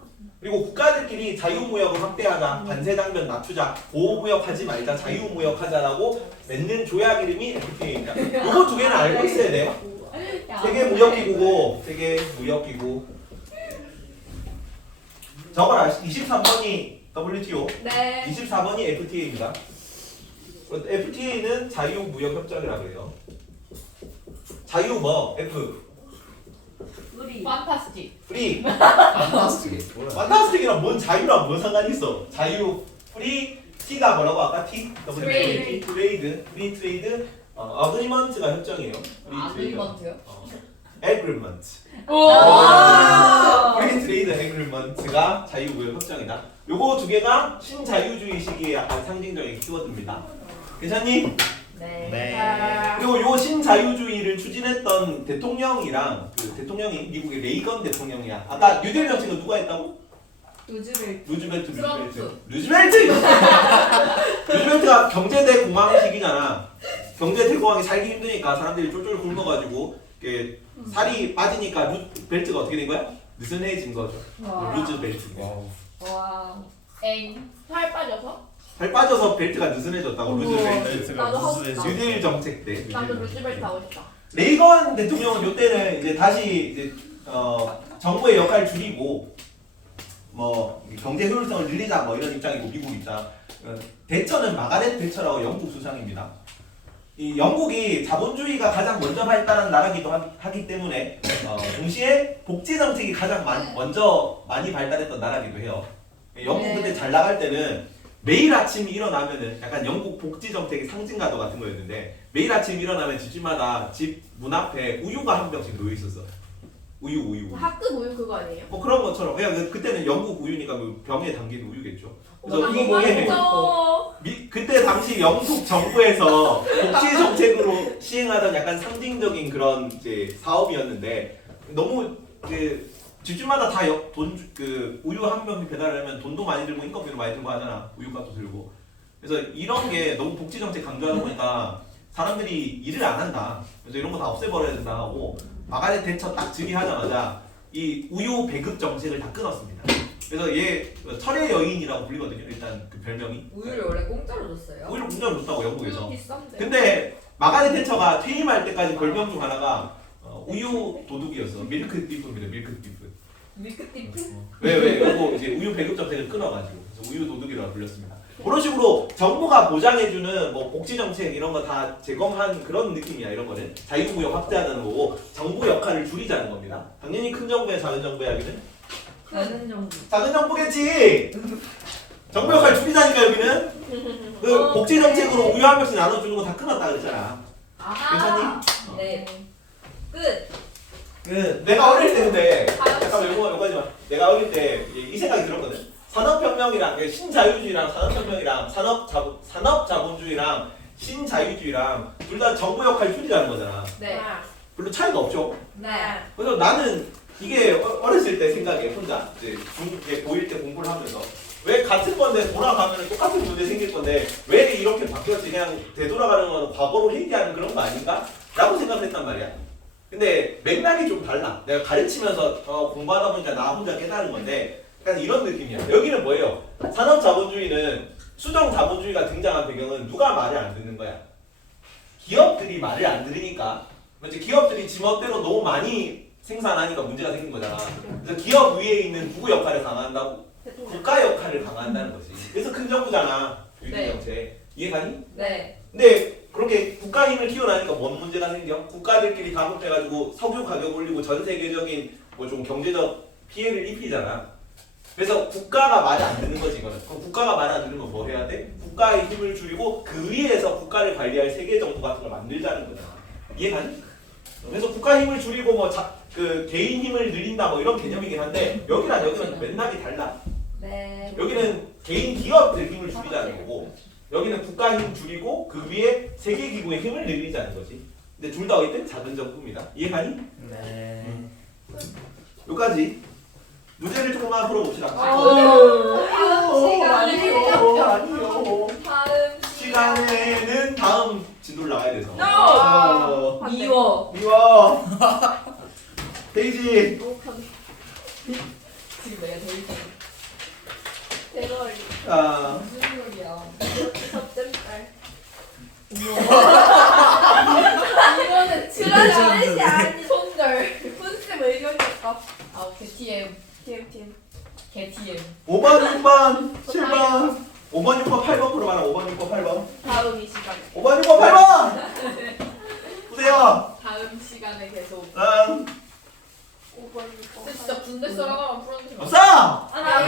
그리고 국가들끼리 자유 무역을 확대하자, 관세 장벽 낮추자, 보호 무역 하지 말자, 자유 무역 하자라고 맺는 조약 이름이 FTA입니다. 이거 두 개는 알고 있어야 돼요. 세계 무역 기구고 세계 무역 기구. 적어라. 23번이 WTO, 네. 24번이 FTA입니다. FTA는 자유 무역 협정이라고 해요. 자유 뭐? F. 우리. 판타스틱. 프리. 판타스틱. 뭐야? 판타스틱이랑 뭔 자유랑 뭔 상관이 있어? 자유, 프리, T가 뭐라고 아까 T? 트레이드. 트레이드, 프리 트레이드, 어그리먼트가 협정이에요. 아그리먼트요? 에그리먼트. 오. 프리 트레이드 에그리먼트가 자유무역 협정이다. 요거 두 개가 신자유주의 시기의 약간 상징적인 키워드입니다. 괜찮니? 네. 네. 그리고 요 신자유주의를 추진했던 대통령이랑 그 대통령이 미국의 레이건 대통령이야. 아까 뉴딜 정책은 누가 했다고? 루즈벨트. 트럼프. 루즈벨트가 경제대 공황 시기잖아. 경제대 공황이 살기 힘드니까 사람들이 쫄쫄 굶어가지고 이렇게 살이 빠지니까 벨트가 어떻게 된 거야? 느슨해진 거죠. 와. 루즈벨트. 와우. 와. 살 빠져서? 살 빠져서 벨트가 느슨해졌다고 루즈벨트. 나도 하고 싶다. 뉴딜 정책 때. 나도 루즈벨트 하고 싶다. 레이건 대통령은 이때는 이제 다시 이제 정부의 역할을 줄이고 뭐 경제 효율성을 늘리자 뭐 이런 입장이고 미국 입장. 대처는 마가렛 대처라고 영국 수상입니다. 이 영국이 자본주의가 가장 먼저 발달한 나라기도 하기 때문에 동시에 복지 정책이 가장 먼저 많이 발달했던 나라기도 해요. 영국 그때 잘 나갈 때는 매일 아침 일어나면은 약간 영국 복지 정책의 상징과도 같은 거였는데 매일 아침 일어나면 집집마다 집 문 앞에 우유가 한 병씩 놓여 있었어. 우유. 학급 우유 그거 아니에요? 뭐 그런 것처럼 그냥 그때는 영국 우유니까 뭐 병에 담긴 우유겠죠. 그래서 어, 이게 맛있어. 그때 당시 영국 정부에서 복지 정책으로 시행하던 약간 상징적인 그런 이제 사업이었는데 너무 그 집집마다 다 그 우유 한 병 배달하려면 돈도 많이 들고 인건비도 많이 들고 하잖아. 우유값도 들고. 그래서 이런 게 너무 복지 정책 강조하다 보니까 사람들이 일을 안 한다. 그래서 이런 거 다 없애버려야 된다 하고 마가렛 대처 딱 즉위하자마자 이 우유 배급 정책을 다 끊었습니다. 그래서 얘 철의 여인이라고 불리거든요. 일단 그 별명이. 우유를 원래 공짜로 줬어요. 우유를 공짜로 줬다고 영국에서. 비싼데. 근데 마가렛 대처가 퇴임할 때까지 별명 중 하나가 우유 도둑이었어. 밀크 띠프입니다. 밀크 띠프. 밀크티프? 왜 그리고 이제 우유 배급 정책을 끊어가지고 그래서 우유 도둑이라고 불렸습니다. 그런 식으로 정부가 보장해주는 뭐 복지 정책 이런 거 다 제공한 그런 느낌이야. 이런 거는 자유무역 확대하는 거고 정부 역할을 줄이자는 겁니다. 당연히 큰 정부의 작은 정부의 이야기는 작은 정부. 작은 정부겠지. 정부 역할 줄이자니까 여기는 그 복지 정책으로 우유 한 병씩 나눠주는 거 다 끊었다 그랬잖아. 아하. 네. 끝. 그 내가 어릴 때 근데 잠깐 요거지만 내가 어릴 때 이 생각이 들었거든. 산업혁명이랑 신자유주의랑 산업혁명이랑 산업자본주의랑 신자유주의랑 둘 다 정부 역할 줄이자는 거잖아. 네. 별로 차이가 없죠. 네. 그래서 나는 이게 어렸을 때 생각에 혼자 이제 고1 때 공부를 하면서 왜 같은 건데 돌아가면 똑같은 문제 생길 건데 왜 이렇게 바뀌었지? 그냥 되돌아가는 건 과거로 회귀하는 그런 거 아닌가? 라고 생각을 했단 말이야. 근데 맥락이 좀 달라. 내가 가르치면서 공부하다 보니까 나 혼자 깨달은 건데 약간 이런 느낌이야. 여기는 뭐예요? 산업자본주의는 수정자본주의가 등장한 배경은 누가 말을 안 듣는 거야? 기업들이 말을 안 들으니까. 이제 기업들이 지멋대로 너무 많이 생산하니까 문제가 생긴 거잖아. 그래서 기업 위에 있는 누구 역할을 강화한다고? 국가 역할을 강화한다는 거지. 그래서 큰 정부잖아. 네. 정책. 이해가니? 네. 근데 그렇게 국가 힘을 키워나니까 뭔 문제가 생겨? 국가들끼리 가격돼가지고 석유 가격 올리고 전 세계적인 뭐 좀 경제적 피해를 입히잖아. 그래서 국가가 말을 안 듣는 거지 이거는. 그럼 국가가 말 안 듣는 건 뭐 해야 돼? 국가의 힘을 줄이고 그 위에서 국가를 관리할 세계 정부 같은 걸 만들자는 거잖아. 이해가니? 그래서 국가 힘을 줄이고 뭐 그 개인 힘을 늘린다 뭐 이런 개념이긴 한데 여기는 맥락이 달라. 네. 여기는 개인 기업들 힘을 줄이자는 거고 여기는 국가 힘 줄이고 그 위에 세계 기구의 힘을 늘리자는 거지. 근데 둘 다 어디 때 작은 정부입니다. 이해가니? 네. 여기까지. 문제를 조금만 풀어봅시다. 아니요. 다음 시간에는 다음 진도를 나가야 돼서. No! 미워. 미워. 데이지. 지금 내가 제일 대머리. 아, 무슨 소리야? 첫째 딸. 이거는 그러지 아니 손절. 훈쌤 의견이었다. 아 오케이 TM. TM. 개 TM. 5번, 6번, 7번. 5번, 6번, 8번 풀어봐라. 5번, 6번, 8번. 다음 이 시간. 5번, 6번, 8번. 보세요. 다음 시간에 계속. 5번 6번. 근데 진짜 군대 썰 하나만 풀어주지 마. 없어. 아니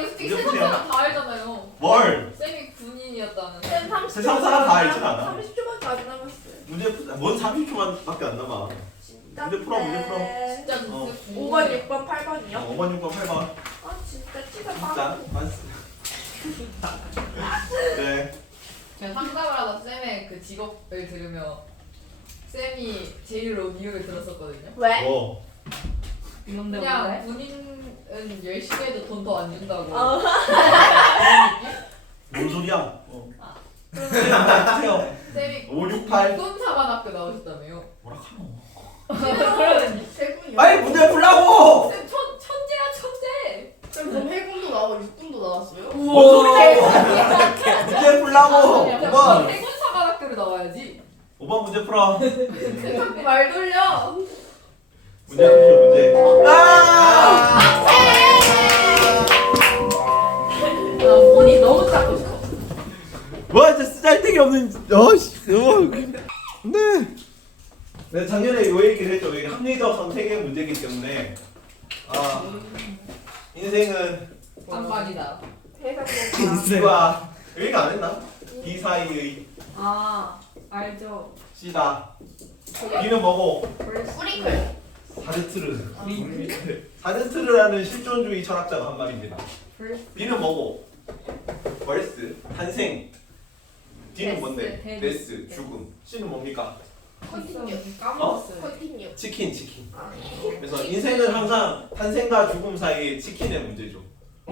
이거 스틱 이거 세상 보세요. 사람 다 알잖아요. 뭘? 쌤이 군인이었다는. 쌤 30초. 세상 사람 다 알진 않아. 30초밖에 안 남았어요. 문제 뭔 30초만밖에 안 남아. 진짜. 문제 풀어, 문제 풀어. 진짜 어. 진짜 5번 6번 8번이요? 5번, 6번, 8번. 아 진짜 찌가 진짜 맞습니다. 네. 제가 상담을 하다 쌤의 그 직업을 들으며 쌤이 제일로 미움을 들었었거든요. 왜? 그냥 군인은 열심히 해도 돈 더 안 준다고. 뭔 소리야? 그러면 쌤, 쌤이 5, 6, 8. 꿈사관학교 나오셨다며요. 뭐라 카노? 그러더니 세군이요? 빨리 문제 풀라고! 쌤 천재야 천재. 그럼 해군도 나오고 육군도 나왔어요? 뭔 소리야? 문제 풀라고! 5번! 해군사관학교를 나와야지. 5번 문제 풀어. 쌤 자꾸 말 돌려. 문제 푸시오, 문제. 아! 나 폰이 너무 찾고 싶어. 뭐, 이제 쓰잘데기 없는 네, 작년에 요 얘기를 했죠. 이게 합리적 선택의 문제이기 때문에 인생은 쌍방이다. 해석해봐. C와 여기가 안 했나? B 사이의 아 알죠. C다. B는 뭐고? 뿌리클. 사르트르. 사르트르라는 실존주의 철학자가 한 말입니다. B는 뭐고? 벌스, 탄생. D는 뭔데? 데스, 죽음. C는 뭡니까? 컨티뉴. 까먹었어요. 컨티뉴. 치킨. 아, 그래서 인생은 항상 탄생과 죽음 사이의 치킨의 문제죠.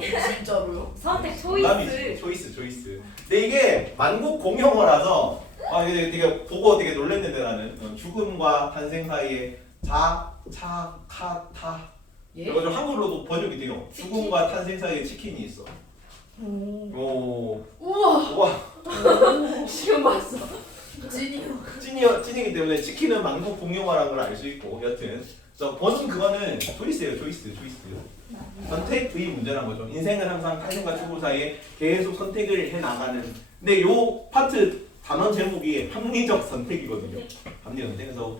진짜로요? 선택 남이지. 초이스. 근데 이게 만국 공용어라서 이게 되게 보고 되게 놀랐는데 나는 죽음과 탄생 사이에 자, 차, 카, 타 예? 이거 좀 한글로도 번역이 돼요. 죽음과 탄생 사이에 치킨이 있어. 오. 우와. 지금 봤어. 찐이요. 찐이기 때문에 치킨은 만국 공용어라는 걸 알 수 있고 여튼 그래서 본 그거는 초이스예요. 초이스. 선택의 문제란 거죠. 인생은 항상 탄생과 죽음 사이에 계속 선택을 해 나가는. 근데 요 파트 단원 제목이 합리적 선택이거든요. 합리적 선택. 그래서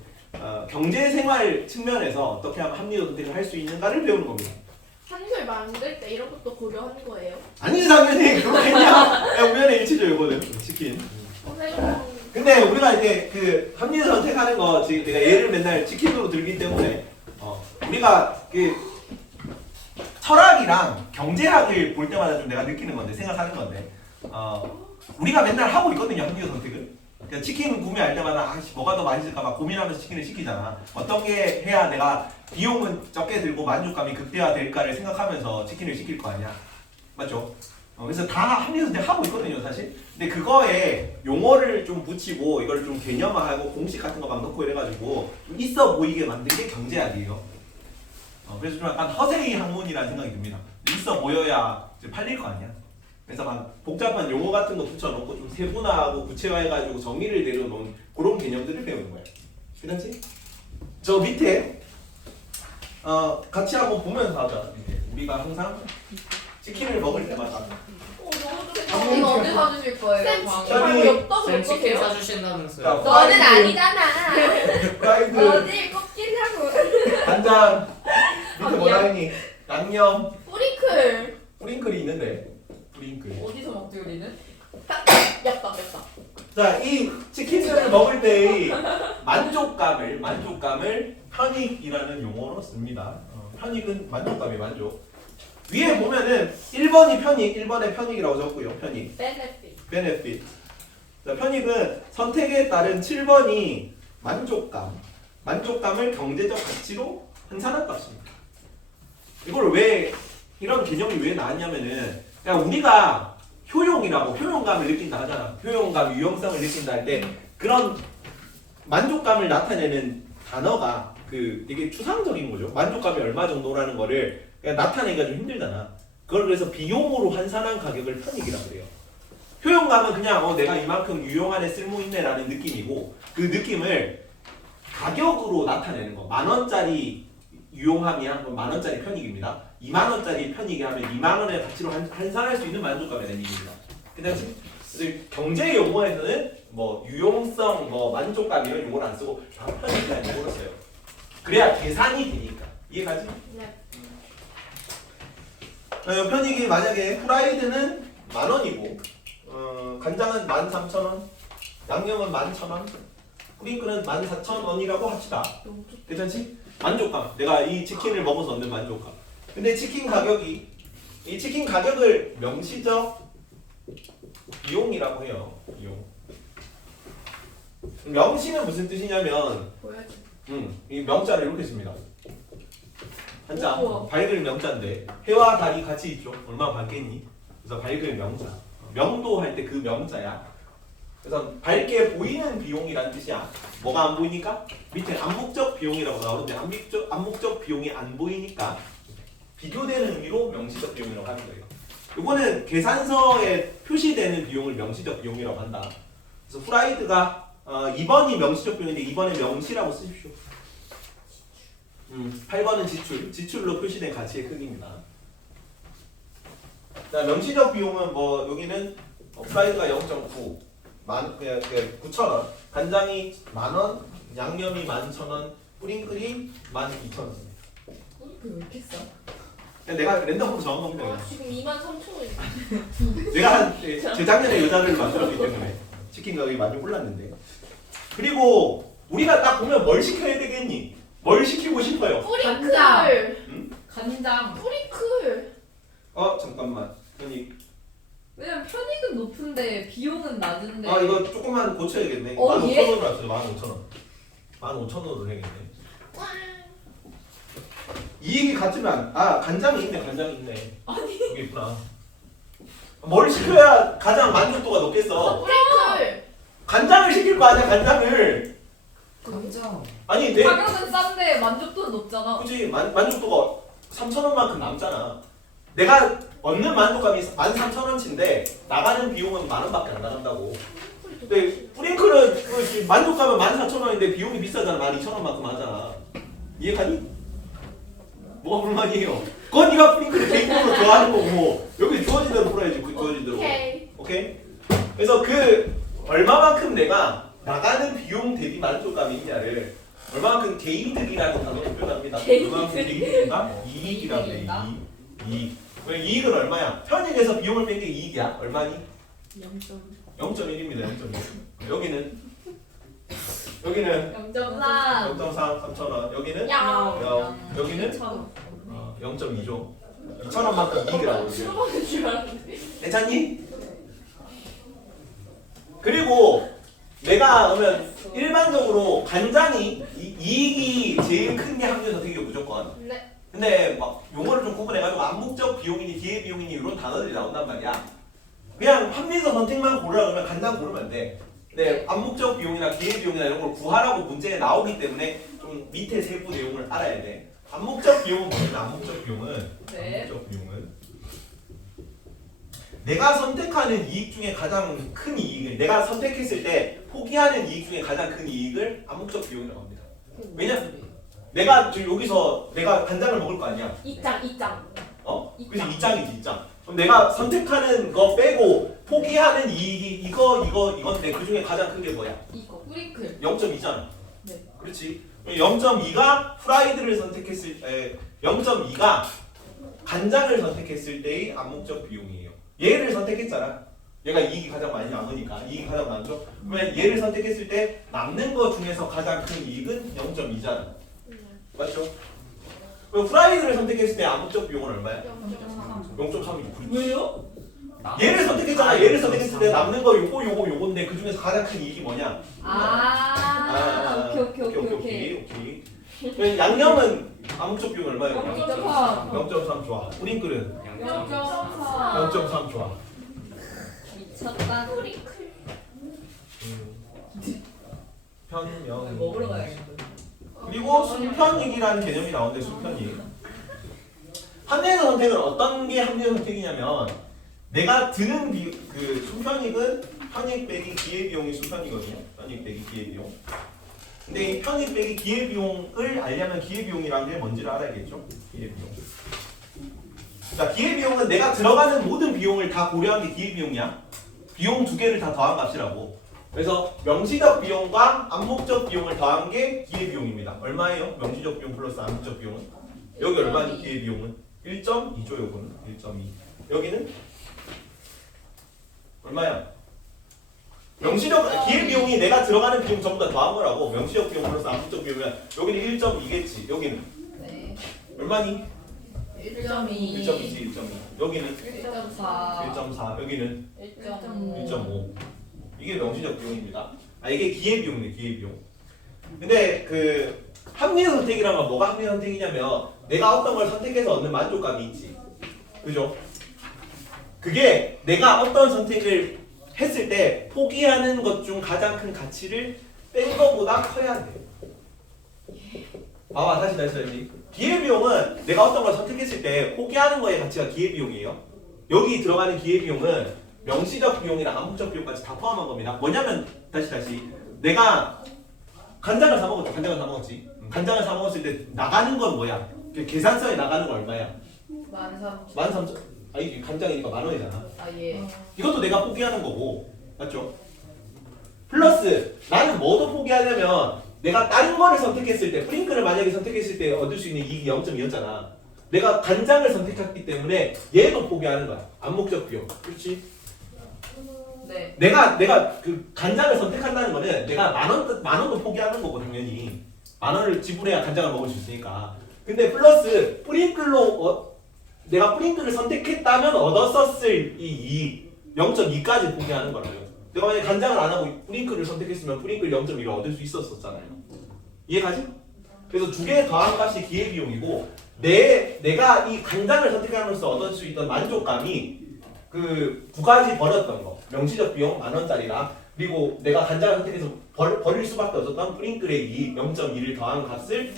경제 생활 측면에서 어떻게 하면 합리적 선택을 할 수 있는가를 배우는 겁니다. 한글 만들 때 이런 것도 고려하는 거예요? 아니 당연히 그렇게 했냐? 우연의 일치죠 이거는 치킨. 선생님. 근데 우리가 이제 그 합리적 선택하는 거 지금 내가 예를 맨날 치킨으로 들기 때문에 우리가 그 철학이랑 경제학을 볼 때마다 좀 내가 느끼는 건데 생각하는 건데 우리가 맨날 하고 있거든요 합리적 선택을. 그러니까 치킨 구매할 때마다 뭐가 더 맛있을까 막 고민하면서 치킨을 시키잖아. 어떤 게 해야 내가 비용은 적게 들고 만족감이 극대화될까를 생각하면서 치킨을 시킬 거 아니야. 맞죠? 그래서 다 합리적 선택 하고 있거든요 사실. 근데 그거에 용어를 좀 붙이고 이걸 좀 개념화하고 공식 같은 거 막 넣고 이래가지고 좀 있어 보이게 만든 게 경제학이에요. 그래서 좀 약간 허세의 학문이라는 생각이 듭니다. 있어 보여야 이제 팔릴 거 아니야. 그래서 막 복잡한 용어 같은 거 붙여놓고 좀 세분화하고 구체화해가지고 정의를 내려놓은 그런 개념들을 배우는 거예요. 그렇지? 저 밑에 같이 한번 보면서 하자. 밑에 우리가 항상 치킨을 먹을 때마다 너무 이거 언제 사주실 거예요? 쌤 광고? 치킨 저기- 말고 엽떡을 쌤 치킨 어떡해요? 사주신다면서요? 자, 너는 아니잖아. 프라이드 어딜 꺾이냐고. 간장 밑에 뭐라 했니? 양념 뿌리클. 프링클이 있는데 프링클. 어디서 먹지 우리는? 엽떡. 자, 이 치킨을 먹을 때의 만족감을 편익이라는 용어로 씁니다. 편익은 만족감이 만족. 위에 보면은 1번이 편익, 1번에 편익이라고 적고요. 편익. 베네핏. benefit. 자, 편익은 선택에 따른 7번이 만족감을 경제적 가치로 환산한 값입니다. 이걸 왜 이런 개념이 왜 나왔냐면은 그냥 우리가 효용감을 느낀다 하잖아. 효용감, 유용성을 느낀다 할 때 그런 만족감을 나타내는 단어가 그 되게 추상적인 거죠. 만족감이 얼마 정도라는 거를 나타내기가 좀 힘들잖아. 그걸 그래서 비용으로 환산한 가격을 편익이라고 그래요. 효용감은 그냥 내가 이만큼 유용하네 쓸모있네라는 느낌이고 그 느낌을 가격으로 나타내는 거. 10,000원짜리 유용함이야? 그럼 10,000원짜리 편익입니다. 20,000원짜리 편익이 하면 20,000원의 가치로 환산할 수 있는 만족감에 대한 얘기입니다. 그래서 경제 용어에서는 뭐 유용성, 뭐 만족감 이런 용어를 안 쓰고 다 편익이라는 용어를 써요. 그래야 계산이 되니까. 이해가지? 네. 편익이 만약에 후라이드는 10,000원이고 간장은 13,000원, 양념은 11,000원, 프링클은 14,000원이라고 합시다. 괜찮지? 만족감. 내가 이 치킨을 먹어서 얻는 만족감. 근데 치킨 가격을 명시적 비용이라고 해요. 비용. 명시는 무슨 뜻이냐면 보여줘. 이 명자를 이렇게 씁니다. 한자 우와. 밝을 명자인데 해와 달이 같이 있죠. 얼마나 밝겠니? 그래서 밝을 명자. 명도 할 때 그 명자야. 그래서 밝게 보이는 비용이란 뜻이야. 뭐가 안 보이니까? 밑에 암묵적 비용이라고 나오는데 암묵적 비용이 안 보이니까 비교되는 의미로 명시적 비용이라고 하는 거예요. 이거는 계산서에 표시되는 비용을 명시적 비용이라고 한다. 그래서 후라이드가 2번이 명시적 비용인데 2번에 명시라고 쓰십시오. 8번은 지출로 표시된 가치의 크기입니다. 자, 명시적 비용은 뭐 여기는 프라이드가 0.9, 그냥 9,000원. 간장이 10,000원, 양념이 11,000원, 뿌링클이 12,000원. 뿌링클 왜 이렇게 싸? 그냥 내가 랜덤으로 정한 겁니다. 와 그냥. 지금 23,000원. 내가 한 재작년에 여자를 만들었기 때문에 치킨 가격이 많이 올랐는데. 그리고 우리가 딱 보면 뭘 시켜야 되겠니? 뭘 시키고 싶어요? 뿌링클. 간장. 뿌링클. 잠깐만. 아니, 왜냐면 편익은 높은데 비용은 낮은데. 이거 조금만 고쳐야겠네. 예? 15,000원으로 합시다. 15,000원. 15,000원으로 해야겠네. 와. 이익이 같으면 간장이 있네. 간장이 있네. 아니 여기 있구나. 뭘 시켜야 가장 만족도가 높겠어? 뿌링클. 간장을 시킬 거 아니야. 간장을. 간장. 아니 내 가격은 싼데 만족도는 높잖아. 굳이 만족도가 3,000원만큼 남잖아. 내가 얻는 만족감이 13,000원치인데 나가는 비용은 10,000원밖에 안 나간다고. 근데 뿌링클은 만족감은 14,000원인데 비용이 비싸잖아. 12,000원만큼 하잖아. 이해가니? 뭐가 불만이에요? 그건 네가 뿌링클을 개인적으로 좋아하는 거고 여기 주어진 대로 풀어야지. 그 주어진 대로. 오케이? 그래서 그 얼마만큼 내가 나가는 비용 대비 만족감이 있냐를 얼마만큼 개이득이라는 단어로 표현합니다. 얼마만큼 개이득인가? 이익이라고 해. 이익. 이익은 얼마야? 편익에서 비용을 뺀 게 이익이야. 얼마니? 0.1입니다. 0.1. 여기는 0.3. 0.3, 3,000원. 여기는 야. 여기는 0.2죠. 2,000원만큼 이익이라고. 들어가는 줄 알았는데. 괜찮니? 그리고 내가 그러면 일반적으로 간장이 이익이 제일 큰 게 합리적 선택이고 무조건. 네. 근데 막 용어를 좀 구분해가지고 암묵적 비용이니 기회비용이니 이런 단어들이 나온단 말이야. 그냥 합리적 선택만 고르라 그러면 간장 고르면 돼. 근데 암묵적 비용이나 기회비용이나 이런 걸 구하라고 문제에 나오기 때문에 좀 밑에 세부 내용을 알아야 돼. 암묵적 비용은 뭐냐면 암묵적 비용은 네. 암묵적 비용은 내가 선택하는 이익 중에 가장 큰 이익을 내가 선택했을 때 포기하는 이익 중에 가장 큰 이익을 암묵적 비용이라고 합니다. 왜냐면 내가 지금 여기서 내가 간장을 먹을 거 아니야. 이짱. 그래서 2장이지 2장. 그럼 내가 선택하는 거 빼고 포기하는 이익이 이건데 그 중에 가장 큰 게 뭐야? 이거 뿌링클. 0.2잖아. 네. 그렇지. 0.2가 프라이드를 선택했을 때 0.2가 간장을 선택했을 때의 암묵적 비용이에요. 얘를 선택했잖아. 얘가 이익이 가장 많이 남으니까 이익이 가장 많죠. 그러면 얘를 선택했을 때 남는 거 중에서 가장 큰 이익은 0.2잖아. 맞죠? 그럼 프라이드를 선택했을 때 암묵적 비용은 얼마야? 0.3이죠. 왜요? 얘를 선택했잖아. 얘를 선택했을 때 남는 거 요건데 그 중에서 가장 큰 이익이 뭐냐? 오케이. 그럼 양념은 암묵적 비용 얼마예요? 0.3 좋아. 뿌링클은 0.4. 0.3 좋아. 미쳤다. 편명. 먹으러 가야겠다. 그리고 순편익이라는 개념이 나오는데 순편익. 합리적 선택은 어떤 게 합리적 선택이냐면 내가 드는 그 순편익은 편익 빼기 기회비용이 순편이거든요. 편익 빼기 기회비용. 근데 이 편익 빼기 기회비용을 알려면 기회비용이라는 게 뭔지를 알아야겠죠. 기회비용. 자, 기회비용은 내가 들어가는 모든 비용을 다 고려한 게 기회비용이야. 비용 두 개를 다 더한 값이라고. 그래서 명시적 비용과 암묵적 비용을 더한 게 기회비용입니다. 얼마예요? 명시적 비용 플러스 암묵적 비용은? 여기 얼마니? 기회비용은? 1.2조 요거는 1.2. 여기는 얼마야? 명시적 기회비용이 내가 들어가는 비용 전부 다 더한 거라고. 명시적 비용 플러스 암묵적 비용이면 여기는 1.2겠지. 여기는 네. 얼마니? 1.2. 1.2지 1.2. 여기는 1.4. 1.4. 여기는 1.5. 1.5. 이게 명시적 비용입니다. 이게 기회비용이네. 기회비용. 근데 그 합리적 선택이라면 뭐가 합리적 선택이냐면 내가 어떤 걸 선택해서 얻는 만족감이 있지. 그죠? 그게 내가 어떤 선택을 했을 때 포기하는 것 중 가장 큰 가치를 뺀 것보다 커야 돼. 봐봐. 다시 해야지. 기회비용은 내가 어떤 걸 선택했을 때 포기하는 거의 가치가 기회비용이에요. 여기 들어가는 기회비용은 명시적 비용이랑 암묵적 비용까지 다 포함한 겁니다. 뭐냐면 다시 내가 간장을 사 먹었지. 간장을 사 먹었을 때 나가는 건 뭐야? 계산서에 나가는 건 얼마야? 13,000. 13,000. 이게 간장이니까 10,000원이잖아. 예. 이것도 내가 포기하는 거고, 맞죠? 플러스 나는 뭐도 포기하려면 내가 다른 거를 선택했을 때 프링클을 만약에 선택했을 때 얻을 수 있는 이익이 0.2였잖아. 내가 간장을 선택했기 때문에 얘도 포기하는 거야. 암묵적 비용. 그렇지? 네. 내가 그 간장을 선택한다는 거는 내가 만 원도 포기하는 거고 당연히 만 원을 지불해야 간장을 먹을 수 있으니까. 근데 플러스 프링클로 내가 프링클을 선택했다면 얻었었을 이 이익 0.2까지 포기하는 거라고요. 내가 만약에 간장을 안 하고 프링클을 선택했으면 프링클 0.1을 얻을 수 있었었잖아요. 이해가지? 그래서 두 개 더한 값이 기회비용이고 내가 이 간장을 선택함으로써 얻을 수 있던 만족감이 그 두 가지 버렸던 거 명시적 비용 10,000원짜리랑 그리고 내가 간장을 선택해서 버릴 수밖에 없었던 프링클의 이익 0.2를 더한 값을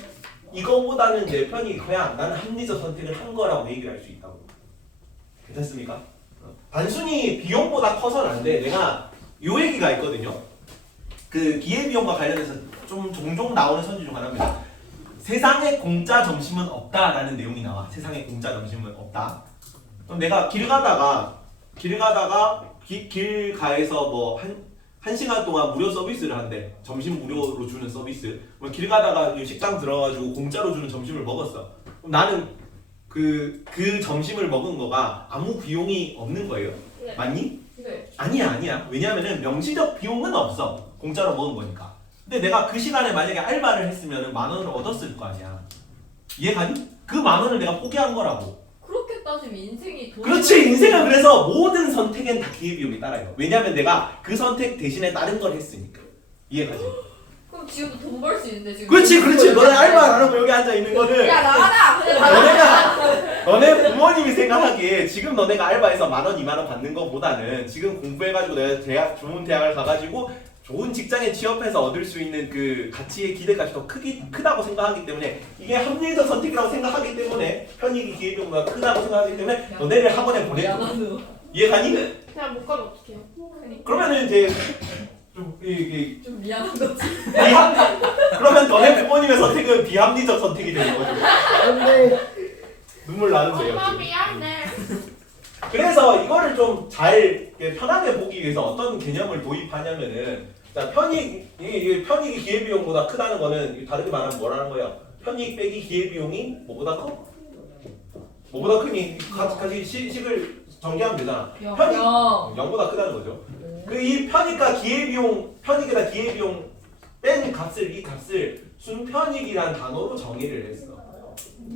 이거보다는 내 편이 커야 나는 합리적 선택을 한 거라고 얘기를 할 수 있다고. 괜찮습니까? 단순히 비용보다 커서는 안 돼. 내가 요 얘기가 있거든요. 그 기회비용과 관련해서 좀 종종 나오는 선지 중 하나입니다. 세상에 공짜 점심은 없다라는 내용이 나와. 세상에 공짜 점심은 없다. 그럼 내가 길 가다가 길가에서 뭐 한 시간 동안 무료 서비스를 한대. 점심 무료로 주는 서비스. 길 가다가 식당 들어가지고 공짜로 주는 점심을 먹었어. 그럼 나는 그 점심을 먹은 거가 아무 비용이 없는 거예요. 네. 맞니? 네. 아니야. 왜냐면은 명시적 비용은 없어. 공짜로 먹은 거니까. 근데 내가 그 시간에 만약에 알바를 했으면 10,000원을 얻었을 거 아니야. 이해가니? 그 10,000원을 내가 포기한 거라고. 그렇게 따지면 인생이 돈. 그렇지. 인생은 그래서 모든 선택엔 다 기회비용이 따라요. 왜냐면 내가 그 선택 대신에 다른 걸 했으니까. 이해가지? 그럼 지금도 돈 벌 수 있는데 지금. 그렇지. 너네 알바 안 하고 여기 앉아 있는 거는 야 나가라. 그냥 나가. 너네 부모님이 생각하기에 지금 너네가 알바해서 10,000원, 20,000원 받는 거보다는 지금 공부해가지고 내가 좋은 대학을 가가지고 좋은 직장에 취업해서 얻을 수 있는 그 가치의 기대값이 더 크다고 생각하기 때문에 이게 합리적 선택이라고 생각하기 때문에 편익이 기회비용보다 크다고 생각하기 때문에 너네를 학원에 보내고. 미안하다. 이해가니? 그냥 못 가면 어떡해요? 그러면은 이제 좀 이게 좀 미안한 거지. 그러면 너네 부모님의 선택은 비합리적 선택이 되는 거죠. 눈물 나는데요. 엄마 지금. 미안해. 그래서 이거를 좀 잘 편하게 보기 위해서 어떤 개념을 도입하냐면은 자 편익이 기회비용보다 크다는 거는 다르게 말하면 뭐라는 거예요? 편익 빼기 기회비용이 뭐보다 커? 뭐보다 크니 같이 식을 전개하면 되잖아. 편익 0보다 크다는 거죠. 그 이 편익과 기회비용 편익이나 기회비용 뺀 값을 이 값을 순편익이란 단어로 정의를 했어.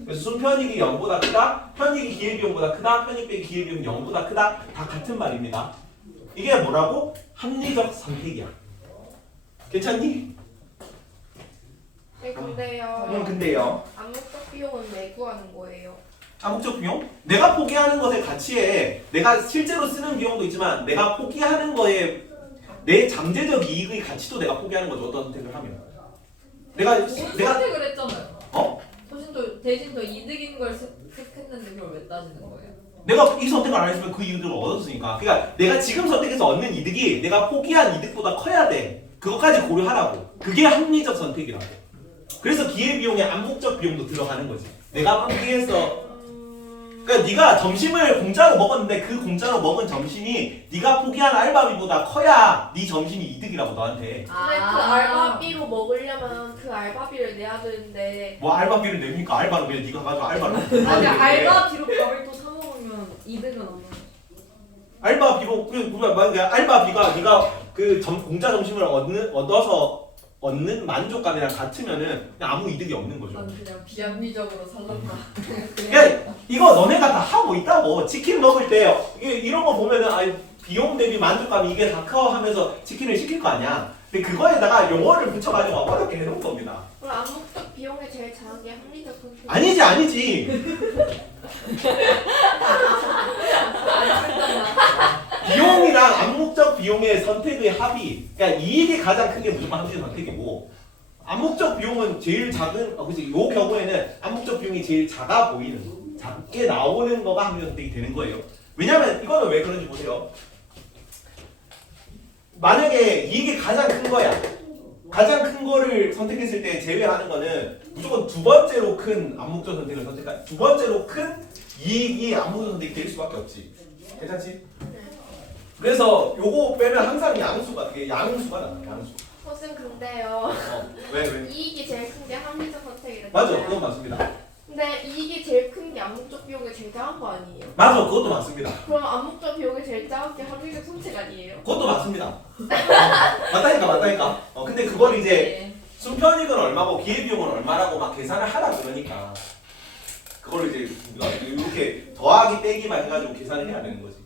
그래서 순편익이 0보다 크다, 편익이 기회비용보다 크다, 편익 빼기 기회비용이 0보다 크다 다 같은 말입니다. 이게 뭐라고? 합리적 선택이야. 괜찮니? 네 근데요. 근데요. 암묵적 비용은 왜 구하는 거예요? 암묵적 비용? 내가 포기하는 것의 가치에 내가 실제로 쓰는 비용도 있지만 내가 포기하는 거에 내 잠재적 이익의 가치도 내가 포기하는 거죠. 어떤 선택을 하면. 내가 선택을 했잖아요. 어? 대신 더 이득인 걸 선택했는데 그걸 왜 따지는 거예요? 내가 이 선택을 안 했으면 그 이득을 얻었으니까. 그러니까 내가 지금 선택해서 얻는 이득이 내가 포기한 이득보다 커야 돼. 그것까지 고려하라고. 그게 합리적 선택이라고. 그래서 기회비용에 암묵적 비용도 들어가는 거지. 내가 포기해서 그러니까 네가 점심을 공짜로 먹었는데 그 공짜로 먹은 점심이 네가 포기한 알바비보다 커야 네 점심이 이득이라고 너한테. 근데 그 알바비로 먹으려면 그 알바비를 내야 되는데 뭐 알바비를 냅니까? 알바는 그냥 네가 가지고 알바를 아니 알바비로 밥을 또 사 먹으면 이득은 안 나요. 알바비로 만약에 알바비가 네가 그 공짜 점심을 얻어서 얻는 만족감이랑 같으면은 그냥 아무 이득이 없는 거죠. 난 그냥 비합리적으로 살란다. 그러니까 이거 너네가 다 하고 있다고. 치킨 먹을 때 이게 이런 거 보면은 비용 대비 만족감이 이게 다 커 하면서 치킨을 시킬 거 아니야. 근데 그거에다가 용어를 붙여가지고 어렵게 해놓은 겁니다. 그럼 암묵적 비용에 제일 작은 게 합리적 선택. 아니지. 비용이랑 암묵적 비용의 선택의 합이, 그러니까 이익이 가장 큰 게 무조건 합리적 선택이고, 암묵적 비용은 제일 작은, 그치, 요 경우에는 암묵적 비용이 제일 작아 보이는, 작게 나오는 거가 합리적 선택이 되는 거예요. 왜냐면 이거는 왜 그런지 보세요. 만약에 이익이 가장 큰 거야. 가장 큰 거를 선택했을 때 제외하는 거는 무조건 두 번째로 큰 암묵적 선택을 선택한, 두 번째로 큰 이익이 암묵적 선택이 될 수밖에 없지. 괜찮지? 그래서 요거 빼면 항상 양수가 이게 양수가 나와. 양수. 선생 근데요. 왜? 이익이 제일 큰 게 합리적 선택이랬잖아요. 맞아, 그건 맞습니다. 근데 이익이 제일 큰 게 암묵적 비용이 제일 작은 거 아니에요? 맞아, 그것도 맞습니다. 그럼 암묵적 비용이 제일 작은 게 합리적 선택 아니에요? 그것도 맞습니다. 맞다니까. 근데 그걸 이제 네. 순편익은 얼마고 기회비용은 얼마라고 막 계산을 하라 그러니까 그걸 이제 우리가 이렇게 더하기 빼기만 해가지고 계산을 해야 되는 거지.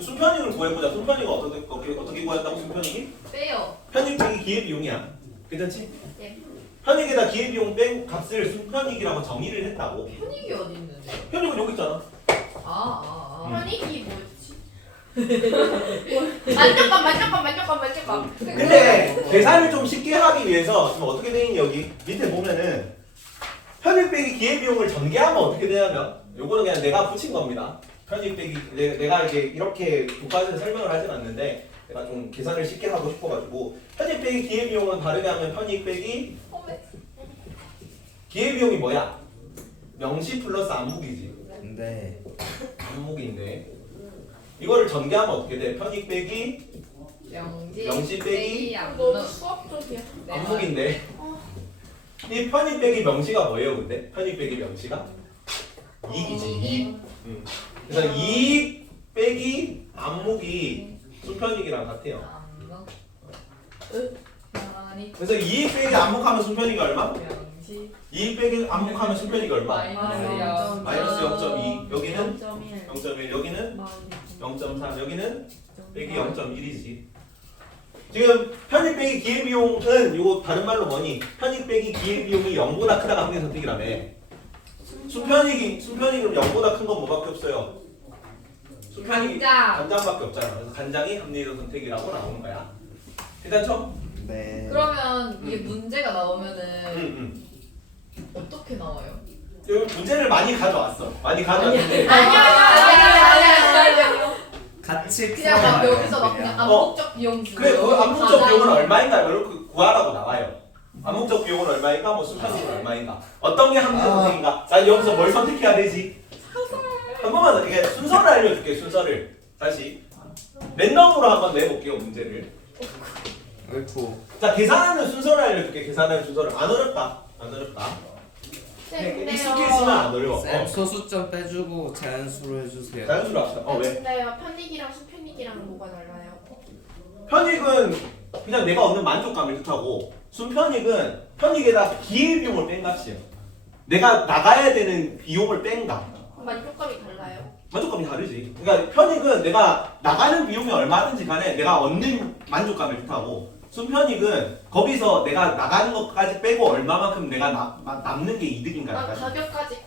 순편익을 구해보자. 순편익은 어떻게 구한다고? 순편익이? 빼요. 편익 빼기 기회비용이야. 괜찮지? 예. 편익에다 기회비용 뺀 값을 순편익이라고 정의를 했다고. 편익이 어디 있는데? 편익은 여기 있잖아. 편익이 뭐였지? 만족감. 근데 계산을 좀 쉽게 하기 위해서 지금 어떻게 돼 있니 여기 밑에 보면은 편익 빼기 기회비용을 전개하면 어떻게 되냐면 요거는 그냥 내가 붙인 겁니다. 편익 빼기 내가 이제 이렇게 교과서에 설명을 하진 않는데 내가 좀 계산을 쉽게 하고 싶어가지고 편익 빼기 기회비용은 다르게 하면 편익 빼기 기회비용이 뭐야? 명시 플러스 암묵이지. 근데 암묵인데 이거를 전개하면 어떻게 돼? 편익 빼기 명시 빼기 너무 수학적이야. 암묵인데 이 편익 빼기 명시가 뭐예요? 근데 편익 빼기 명시가 이익이지. 이익. 그래서 이익 빼기 암묵이 순편익이랑 같아요. 그래서 이익 빼기 암묵하면 순편익이 얼마? 명시 이익 빼기 암묵하면 순편익이 얼마? 마이너스 0.2. 여기는 0.1. 0.1. 여기는 0.3. 여기는 빼기 0.1이지. 지금 편익 빼기 기회비용은 이거 다른 말로 뭐니? 편익 빼기 기회비용이 0보다 크다가 합리 선택이라며. 순편익은 0보다 큰 건 뭐밖에 없어요? 순편익이 간장밖에 없잖아. 그래서 간장이 합리적 선택이라고 나오는 거야. 괜찮죠? 네. 그러면 이게 문제가 나오면은 응. 어떻게 나와요? 여기 문제를 많이 가져왔어. 많이 가져왔는데 아니요. 같이 그냥 막 풀어봐요, 여기서 막 그냥 그냥. 암묵적 비용 주고 그래 그 암묵적 가장- 비용은 얼마인가 이렇게 구하라고 나와요. 암묵적 비용은 얼마인가 뭐 순편익은 얼마인가 어떤 게 합리적 선택인가. 난 여기서 뭘 선택해야 되지? 한 번만 이게 순서를 알려줄게. 순서를 다시 랜덤으로 한번 내볼게요 문제를. 어이쿠. 자 계산하는 순서를 알려줄게. 계산하는 순서를 안 어렵다. 근데요. 익숙해 있으면 안 어려워. 쌤 소수점 빼주고 자연수로 해주세요. 자연수로 합시다. 왜? 근데요. 편익이랑 순편익이랑 뭐가 달라요? 편익은 그냥 내가 얻는 만족감을 뜻하고 순편익은 편익에다 기회비용을 뺀 값이에요. 내가 나가야 되는 비용을 뺀 값. 그럼 만족감이 달라요? 만족감이 다르지. 그러니까 편익은 내가 나가는 비용이 얼마든지 간에 내가 얻는 만족감을 뜻하고 순편익은 거기서 내가 나가는 것까지 빼고 얼마만큼 내가 남는 게 이득인가. 난 가격까지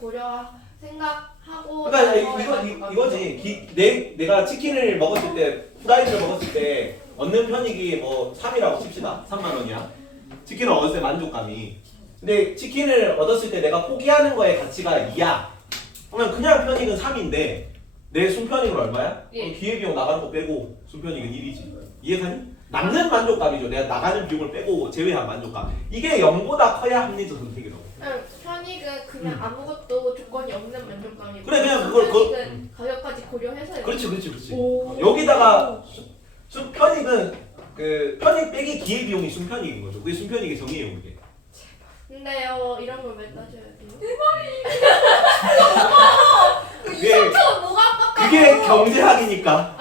생각하고 그러니까 이거지. 내가 치킨을 먹었을 때 프라이드를 먹었을 때 얻는 편익이 뭐 3이라고 칩시다. 3만 원이야. 치킨을 얻었을 때 만족감이. 근데 치킨을 얻었을 때 내가 포기하는 거의 가치가 2야. 그러면 그냥 편익은 3인데 내 순편익은 얼마야? 예. 기회비용 나가는 거 빼고 순편익은 1이지. 이해가니? 남는 만족감이죠. 내가 나가는 비용을 빼고 제외한 만족감. 이게 0보다 커야 합리적 선택이라고. 편익은 그냥 아무것도 조건이 없는 만족감이고 그래, 그냥 그걸 순편익은 가격까지 고려해서 그렇지. 오. 여기다가 순편익은 그 편익 빼기 기회비용이 순편익인 거죠. 그게 순편익의 정의예요, 그게. 근데요 이런 걸 왜 따져야 돼요? 그게 경제학이니까.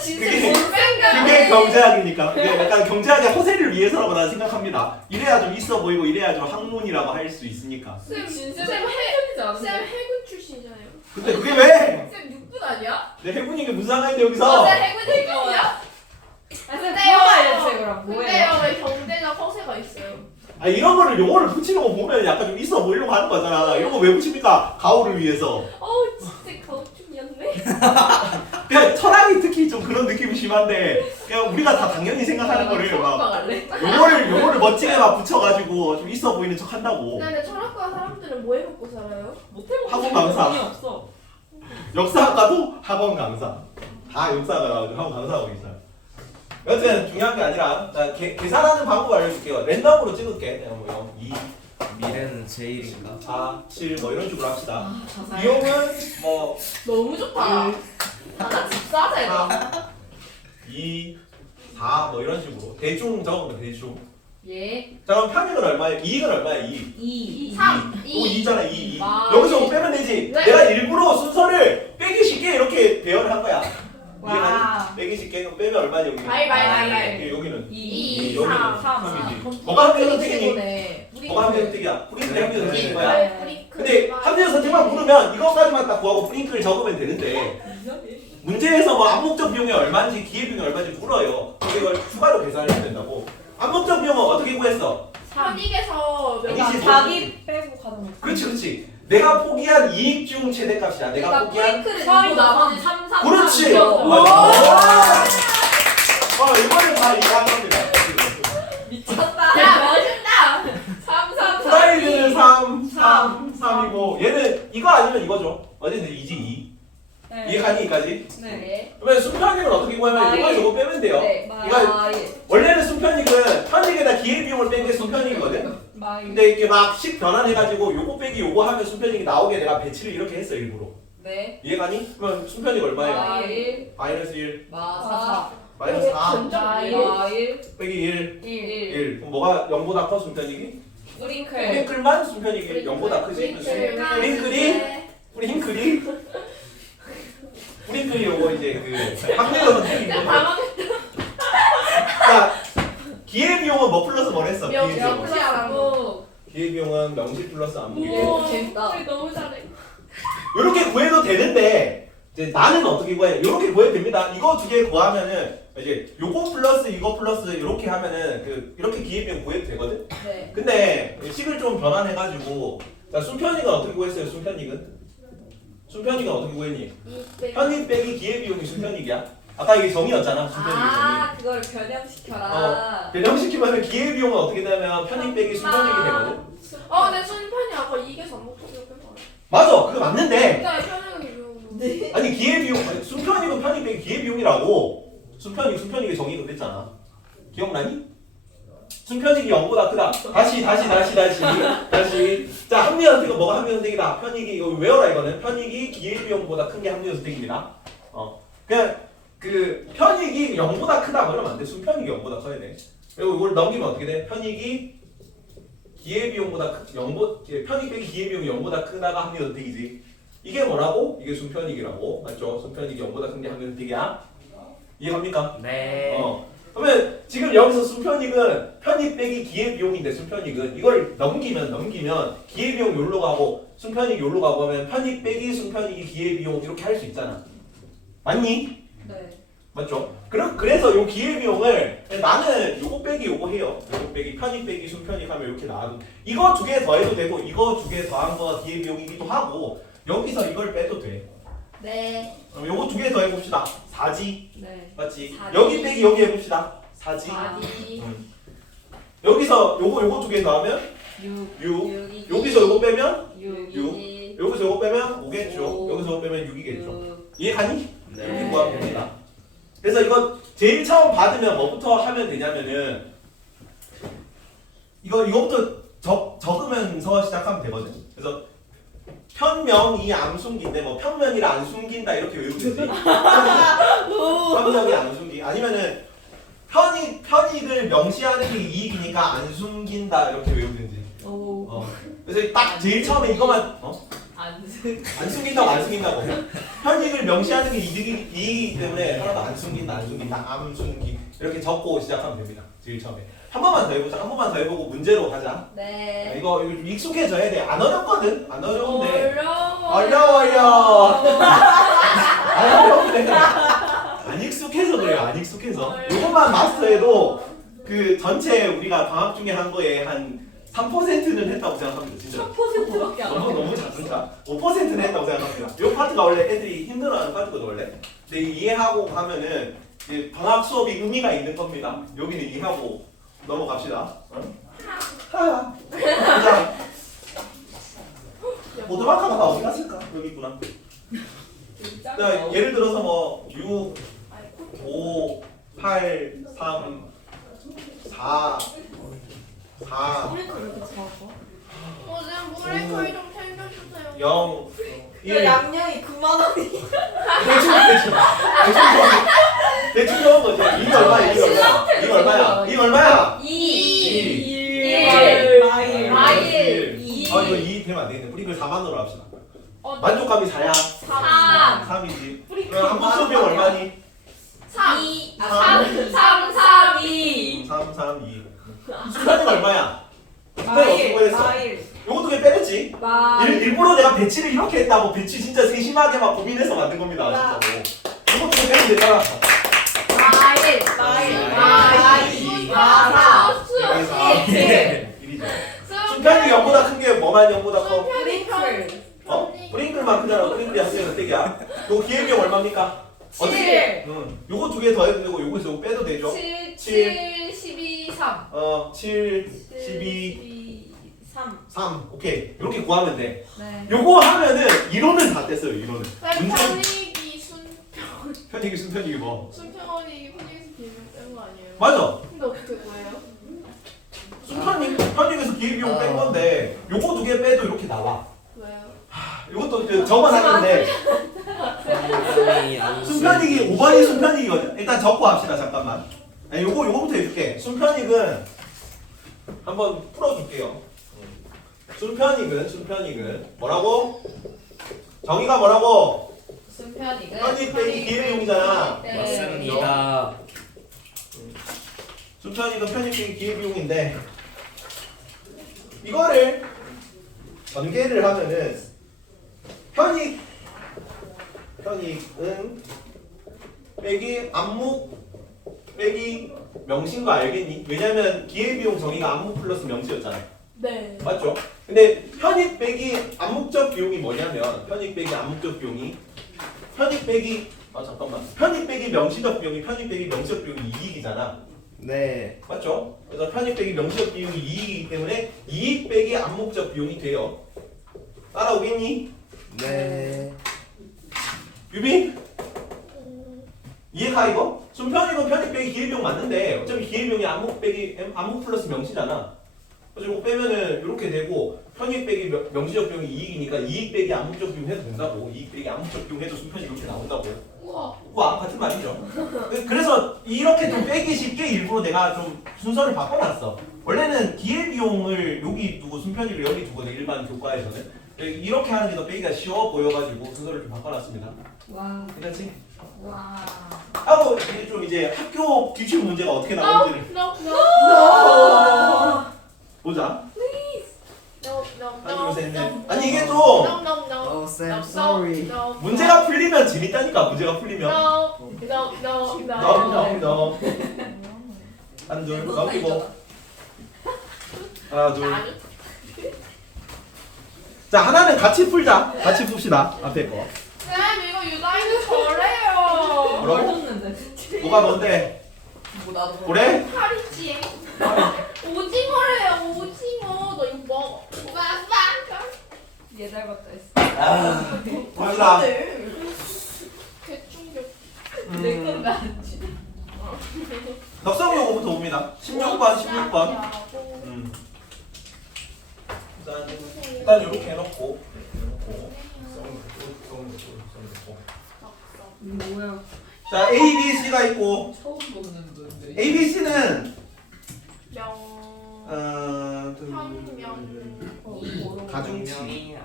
진짜 그게- 생각. 그게 경제학이니까. 그게 약간 경제학의 허세를 위해서라고 나는 생각합니다. 이래야 좀 있어 보이고 이래야 좀 학문이라고 할 수 있으니까. 쌤 진짜 쌤 해적이지 쌤 않은데? 해군 출신이잖아요. 근데 그게 왜? 쌤 6분 아니야? 내 해군이 게 무슨 상관인데 여기서? 해군 해군이야? 쌤 근데요. 그거 알려주세요 그럼 뭐예요? 근데요 왜 경제적 허세가 있어요? 아 이런 거를 용어를 붙이는 거 보면 약간 좀 있어 보이려고 하는 거잖아. 이런 거 왜 붙입니까? 가오를 위해서. 어우 진짜 가오충이었네. 그냥 철학이 특히 좀 그런 느낌이 심한데 그냥 우리가 다 당연히 생각하는 거를 막 갈래? 용어를 멋지게 막 붙여가지고 좀 있어 보이는 척 한다고. 근데 초락과 사람들은 뭐 해먹고 살아요? 못해먹고 학원 싶은 강사. 돈이 없어. 역사학과도 학원 강사. 다 역사가 나와가지고 학원 강사하고 있어요. 여튼 중요한 게 아니라 자, 계산하는 방법 알려줄게요. 랜덤으로 찍을게. 그냥 뭐 2, 미래는 제일인가? 4, 7 뭐 이런 식으로 합시다. 아, 비용은 뭐 너무 좋다. 1, 나 집사자 이거. 4, 2, 4 뭐 이런 식으로 대충 적으면 대충. 예. 자 그럼 편익은 얼마예요? 이익은 얼마야? 2. 2. 3 또 2잖아 2. 아, 여기서 뭐 빼면 되지. 네. 내가 일부러 순서를 빼기 쉽게 이렇게 배열을 한 거야. 와. 이해가니? 빼기 쉽게 그럼 빼면 얼마냐 여기? 말. 여기는 2. 여기는 3. 3이지. 뭐가 합리적 선택이니? 뭐가 합리적 선택이야? 프링클이 합리적 선택인 거야. 근데 합리적 선택만 물으면 이것까지만 딱 구하고 프링클 적으면 되는데 문제에서 뭐 암묵적 비용이 얼마인지 기회비용이 얼마인지 물어요. 근데 이걸 추가로 계산해야 된다고. 암묵적 비용은 어떻게 구했어? 편익에서 몇 아니지. 자기 빼고 가는 거. 그렇지. 내가 포기한 이익 중 최대값이야. 내가 포기한 프링크를 서울 이거 나머지 3, 3, 그렇지. 3 맞아. 이거는 다 이해한 겁니다. 미쳤다. 야 멋있다. 3, 3, 3. 프라이드는 3, 3, 3이고 얘는 이거 아니면 이거죠. 어쨌든 2지 2. 네. 이해가니 이까지? 네. 그러면 순편익은 어떻게 구하면 이거 저거 빼면 돼요. 네. 이거 원래는 순편익은 편익에다 기회비용을 뺀 게 순편익이거든. 근데 이렇게 막 식 변환해가지고 요거 빼기 요거 하면 순편익이 나오게 내가 배치를 이렇게 했어 일부러. 네. 이해가니? 그러면 순편익 얼마예요? 마일. 마이너스 1, 마사. 마이너스 4 마일. 빼기 1, 1. 1. 그럼 뭐가 0보다 커 순편익이? 프링클. 프링클만 순편익이 0보다 크지? 프링클이? 프링클이 요거 이제 그 확률 선택입니다. 자, 기회비용은 뭐 플러스 뭐 했어? 기회비용은. 명시하고. 기회비용은 명시 플러스 암묵이. 오, 재밌다. 너무 잘해. 이렇게 구해도 되는데 이제 나는 어떻게 구해? 이렇게 구해도 됩니다. 이거 두 개 구하면은 이제 요거 플러스 이거 플러스 이렇게 하면은 그 이렇게 기회비용 구해도 되거든. 네. 근데 식을 좀 변환해가지고 자 순편익은 어떻게 구했어요? 순편익은 어떻게 구했니? 편익 빼기 기회비용이 순편익이야. 아까 이게 정의였잖아. 순편익이 정의. 아, 그걸 변형시켜라. 변형시키면 기회비용은 어떻게 되면 편익 빼기 순편익이 되거든. 근데 순편이 아까 이게 전목적이었던 거 아니야? 맞아. 그거 맞는데 진짜 편익이 네. 아니 기회비용 아니, 순편익은 편익 빼기 기회비용이라고. 순편익의 정의 그랬잖아. 기억나니? 순편익이 0보다 크다. 다시. 자, 합리선택은 뭐가 합리선택이다? 편익이 이거 외워라 이거는. 편익이 기회비용보다 큰 게 합리선택입니다. 그냥 그 편익이 0보다 크다 그러면 안 돼. 순편익이 0보다 커야 돼. 그리고 이걸 넘기면 어떻게 돼? 편익이 기회비용보다 편익 빼기 기회비용이 0보다 크다가 합리선택이지. 이게 뭐라고? 이게 순편익이라고. 맞죠? 순편익이 0보다 큰 게 합리선택이야. 이해갑니까? 네. 그러면 지금 여기서 순편익은 편익 빼기 기회비용인데 순편익은 이걸 넘기면 기회비용 요로 가고 순편익 요로 가고 하면 편익 빼기 순편익이 기회비용 이렇게 할 수 있잖아. 맞니? 네. 맞죠? 그래서 요 기회비용을 나는 요거 빼기 요거 해요. 요거 빼기 편익 빼기 순편익 하면 이렇게 나와도 이거 두 개 더해도 되고 이거 두 개 더한 거가 기회비용이기도 하고 여기서 이걸 빼도 돼. 네. 그럼 요거 두 개 더 해봅시다. 4지. 네. 맞지? 4지. 여기 빼기 여기 해봅시다. 4지. 바디. 여기서 요거 두 개 더하면 6. 6. 여기서 요거 빼면 6. 여기서 요거 빼면 5겠죠. 오. 여기서 요거 빼면 6이겠죠. 6. 이해가니? 이렇게 네. 구하면 됩니다. 그래서 이거 제일 처음 받으면 뭐부터 하면 되냐면은 이거부터 적으면서 시작하면 되거든. 그래서 편명이 안 숨긴데 뭐 평면이라 안 숨긴다 이렇게 외우면 되지. 편명이 안 숨기 아니면은 편익을 명시하는 게 이익이니까 안 숨긴다 이렇게 외우든지. 그래서 딱 제일 처음에 이거만 안 숨긴다고 편익을 명시하는 게 이익이기 때문에 하나도 안 숨긴다 안 숨기 이렇게 적고 시작하면 됩니다. 제일 처음에 한 번만 더 해보자. 한 번만 더 해보고 문제로 가자. 네. 이거 좀 익숙해져야 돼. 안 어렵거든. 안 어려운데 어려워요. 안 어려운데 안 익숙해서 그래요. 안 익숙해서 이것만 마스터해도 그 전체 우리가 방학 중에 한 거에 한 3%는 했다고 생각합니다. 진짜. 3%밖에 안 너무 작은가? 5%는 했다고 생각합니다. 이 파트가 원래 애들이 힘들어하는 파트거든 원래. 근데 이해하고 가면은 이제 방학 수업이 의미가 있는 겁니다. 여기는 이해하고 넘어갑시다. 자, 오드마카가 다 어디 갔을까? 여기 있구나. 자, 예를 들어서 뭐 6, 5, 8, 3, 4, 4, 지금 물에 거의 좀 챙겨주세요. 0, 1. 양양이 9만 원이. 대충 넣은 거죠. 이거 얼마야? 이거 얼마야? 이거 얼마야? 이거 얼마야? 1 마일. 이거 2 되면 안 되겠네. 프링클 4만으로 합시다. 어, 만족감이 4야. 3 3이지. 그럼 한국 수업비용 얼마니? 3 2 3, 3, 2. 수편이가 얼마야? 마일. 요거 두 개 빼냈지? 마일. 일부러 내가 배치를 이렇게 했다고 배치 진짜 세심하게 막 고민해서 만든 겁니다. 진짜로. 요거 두 개 빼면 되잖아. 수편이 0보다 큰 게 뭐만 0보다 커? 프링클. 어? 프링클만 크잖아. 프링클이 합치면 어떻게야? 요 기회비용 얼마입니까? 어떻게? 응. 요거 두 개 더해도 되고 요거에서 요거 빼도 되죠? 7 12 3 7, 12, 3. 3. 오케이. 이렇게 구하면 돼. 네. 요거 하면은 이론은 다 뗐어요. 이론은. 문제 편익이 편익이 순편익이 뭐? 순편익이 편익에서 비밀 뺀거 아니에요? 맞아. 근데 어떻게 구해요? 순편익에서 기회비용 뺀 건데 요거 두 개 빼도 이렇게 나와. 왜요? 이것도 적어놨는데 순편익이 5번이 순편익이거든. 일단 적고 합시다. 잠깐만. 아니 요거부터 해줄게. 순편익은 한번 풀어줄게요. 순편익은 뭐라고? 정의가 뭐라고? 순편익은 편익 빼기 기회비용이잖아. 맞습니다. 순편익은 편익 빼기 기회비용인데 이거를 전개를 하면은 편익은 빼기 암묵 빼기 명시인 거 알겠니? 왜냐면 기회비용 정의가 암묵 플러스 명시였잖아. 네. 맞죠? 근데 편익 빼기 암묵적 비용이 뭐냐면 편익 빼기 암묵적 비용이 편익 빼기 편익 빼기 명시적 비용이 편익 빼기 명시적 비용이 이익이잖아. 네. 맞죠? 그래서 편익 빼기 명시적 비용이 이익이기 때문에 이익 빼기 암묵적 비용이 돼요. 따라오겠니? 네. 유빈? 이해가 이거? 순편익은 편익 빼기 기회비용 맞는데 어차피 기회비용이 암묵 빼기 암묵 플러스 명시잖아. 그래서 이거 빼면은 이렇게 되고 편익 빼기 명시적 비용이 이익이니까 이익 빼기 암묵적 비용 해도 된다고. 이익 빼기 암묵적 비용 해도 순편이 이렇게 나온다고. 우와 같은 말이죠. 그래서 이렇게 좀 빼기 쉽게 일부러 내가 좀 순서를 바꿔놨어. 원래는 기회비용을 여기 두고 순편익을 여기 두거든. 일반 교과에서는 이렇게 하는 게 더 빼기가 쉬워 보여가지고 순서를 좀 바꿔놨습니다. 와. 괜찮지? 와. 하고 이제 좀 이제 학교 기출 문제가 어떻게 나오는지를 No. 보자. No. 아니 요새 아니 이게 좀 Oh, Sam, sorry. 문제가 풀리면 재밌다니까. 문제가 풀리면 No. No. 한둘 넘기고 하나 둘. 자 하나는 같이 풀자. 같이 풉시다. 앞에 거. 쌤 이거 유다이는 저래요. 뭐라고? 줬는데. 뭐가 뭔데? 뭐 나도 고래? 파리지. 오징어래요. 오징어. 너 이거 먹어. 얘 닮았다 했어. 봅시다. 개충격. 내 건데 안 지. 덕성 요거부터 봅니다. 16번. 일단 이렇게 해놓고 뭐야? 자 A, B, C가 있고 처음 보는 분들. A, B, C는 명. 가중치.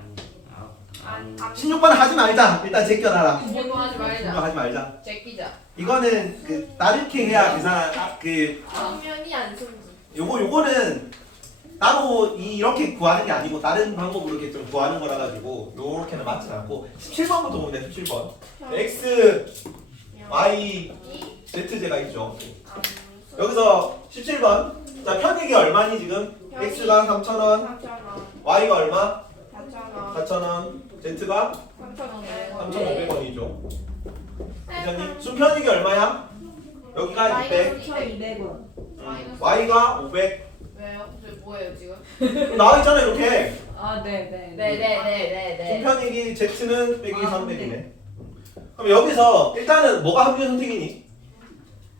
안. 16번 하지 말자. 일단 제껴놔라. 이거 하지 이거 말자. 하지 말자. 제끼자. 이거는 그 나르게 해야 계산 그 정면이 안 숨지. 요거는 따로 이렇게 구하는 게 아니고 다른 방법으로 이렇게 좀 구하는 거라 가지고 요렇게는 맞지 않고 17번부터 보면 돼. 17번. X, Y, Z제가 있죠. 여기서 17번. 자 편익이 얼마니 지금? X가 3,000원, 4,000원. Y가 얼마? 4,000원. 4,000원, Z가 3,500원. 3,500원이죠. 기자님 순편익이 얼마야? 여기가 200, 2,200원. Y가 500. 왜요? 근데 뭐예요 지금? 나와 있잖아 이렇게. 아, 네. 네네네네네. 순편익이 Z는 빼기 아, 300이네. 그럼 여기서 일단은 뭐가 합리적 선택이니?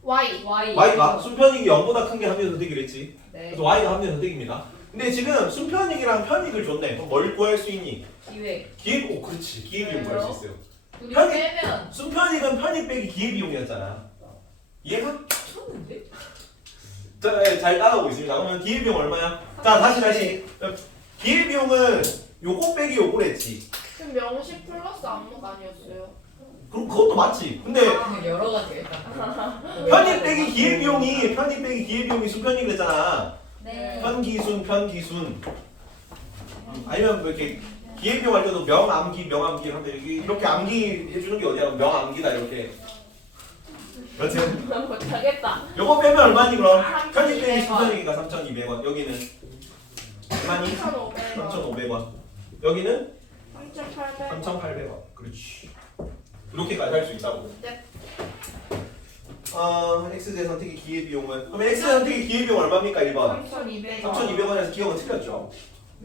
Y. Y가 순편익이 0보다 큰 게 합리적 선택이랬지. 네. 그래서 Y가 합리적 선택입니다. 근데 지금 순편익이랑 편익을 줬네. 그럼 뭘 구할 수 있니? 기획. 오 그렇지. 기회비용 구할 수 있어요. 우리 편익. 빼면 순편익은 편익 빼기 기회비용이었잖아. 이해가? 쳤는데? 자, 네, 잘 따라오고 있습니다. 그러면 기회비용 얼마야? 자, 다시. 기회비용은 요거 빼기 요거랬지. 지금 명시 플러스 안목 아니었어요? 그럼 그것도 맞지. 근데 여러 가지가 있다. 편입 빼기 기회비용이 순편익 그랬잖아. 네. 편기순. 아니면 뭐 이렇게 기회비용 할 때도 명암기 하는데 이렇게 암기 해주는 게 어디야? 명암기다 이렇게. 그렇지? 못하겠다. 요거 빼면 얼마니 그럼? 3,200원. 편입 빼기 순편익이니까 3,200원. 여기는 얼마니? 3,500원. 3,500원. 여기는 3,800원. 3,800원. 그렇지. 이렇게까지 할 수 있다고. 네. X제 선택의 기회비용은 그럼 X 선택의 기회비용 얼마입니까? 1번 3,200원. 3,200원에서 기억은 틀렸죠.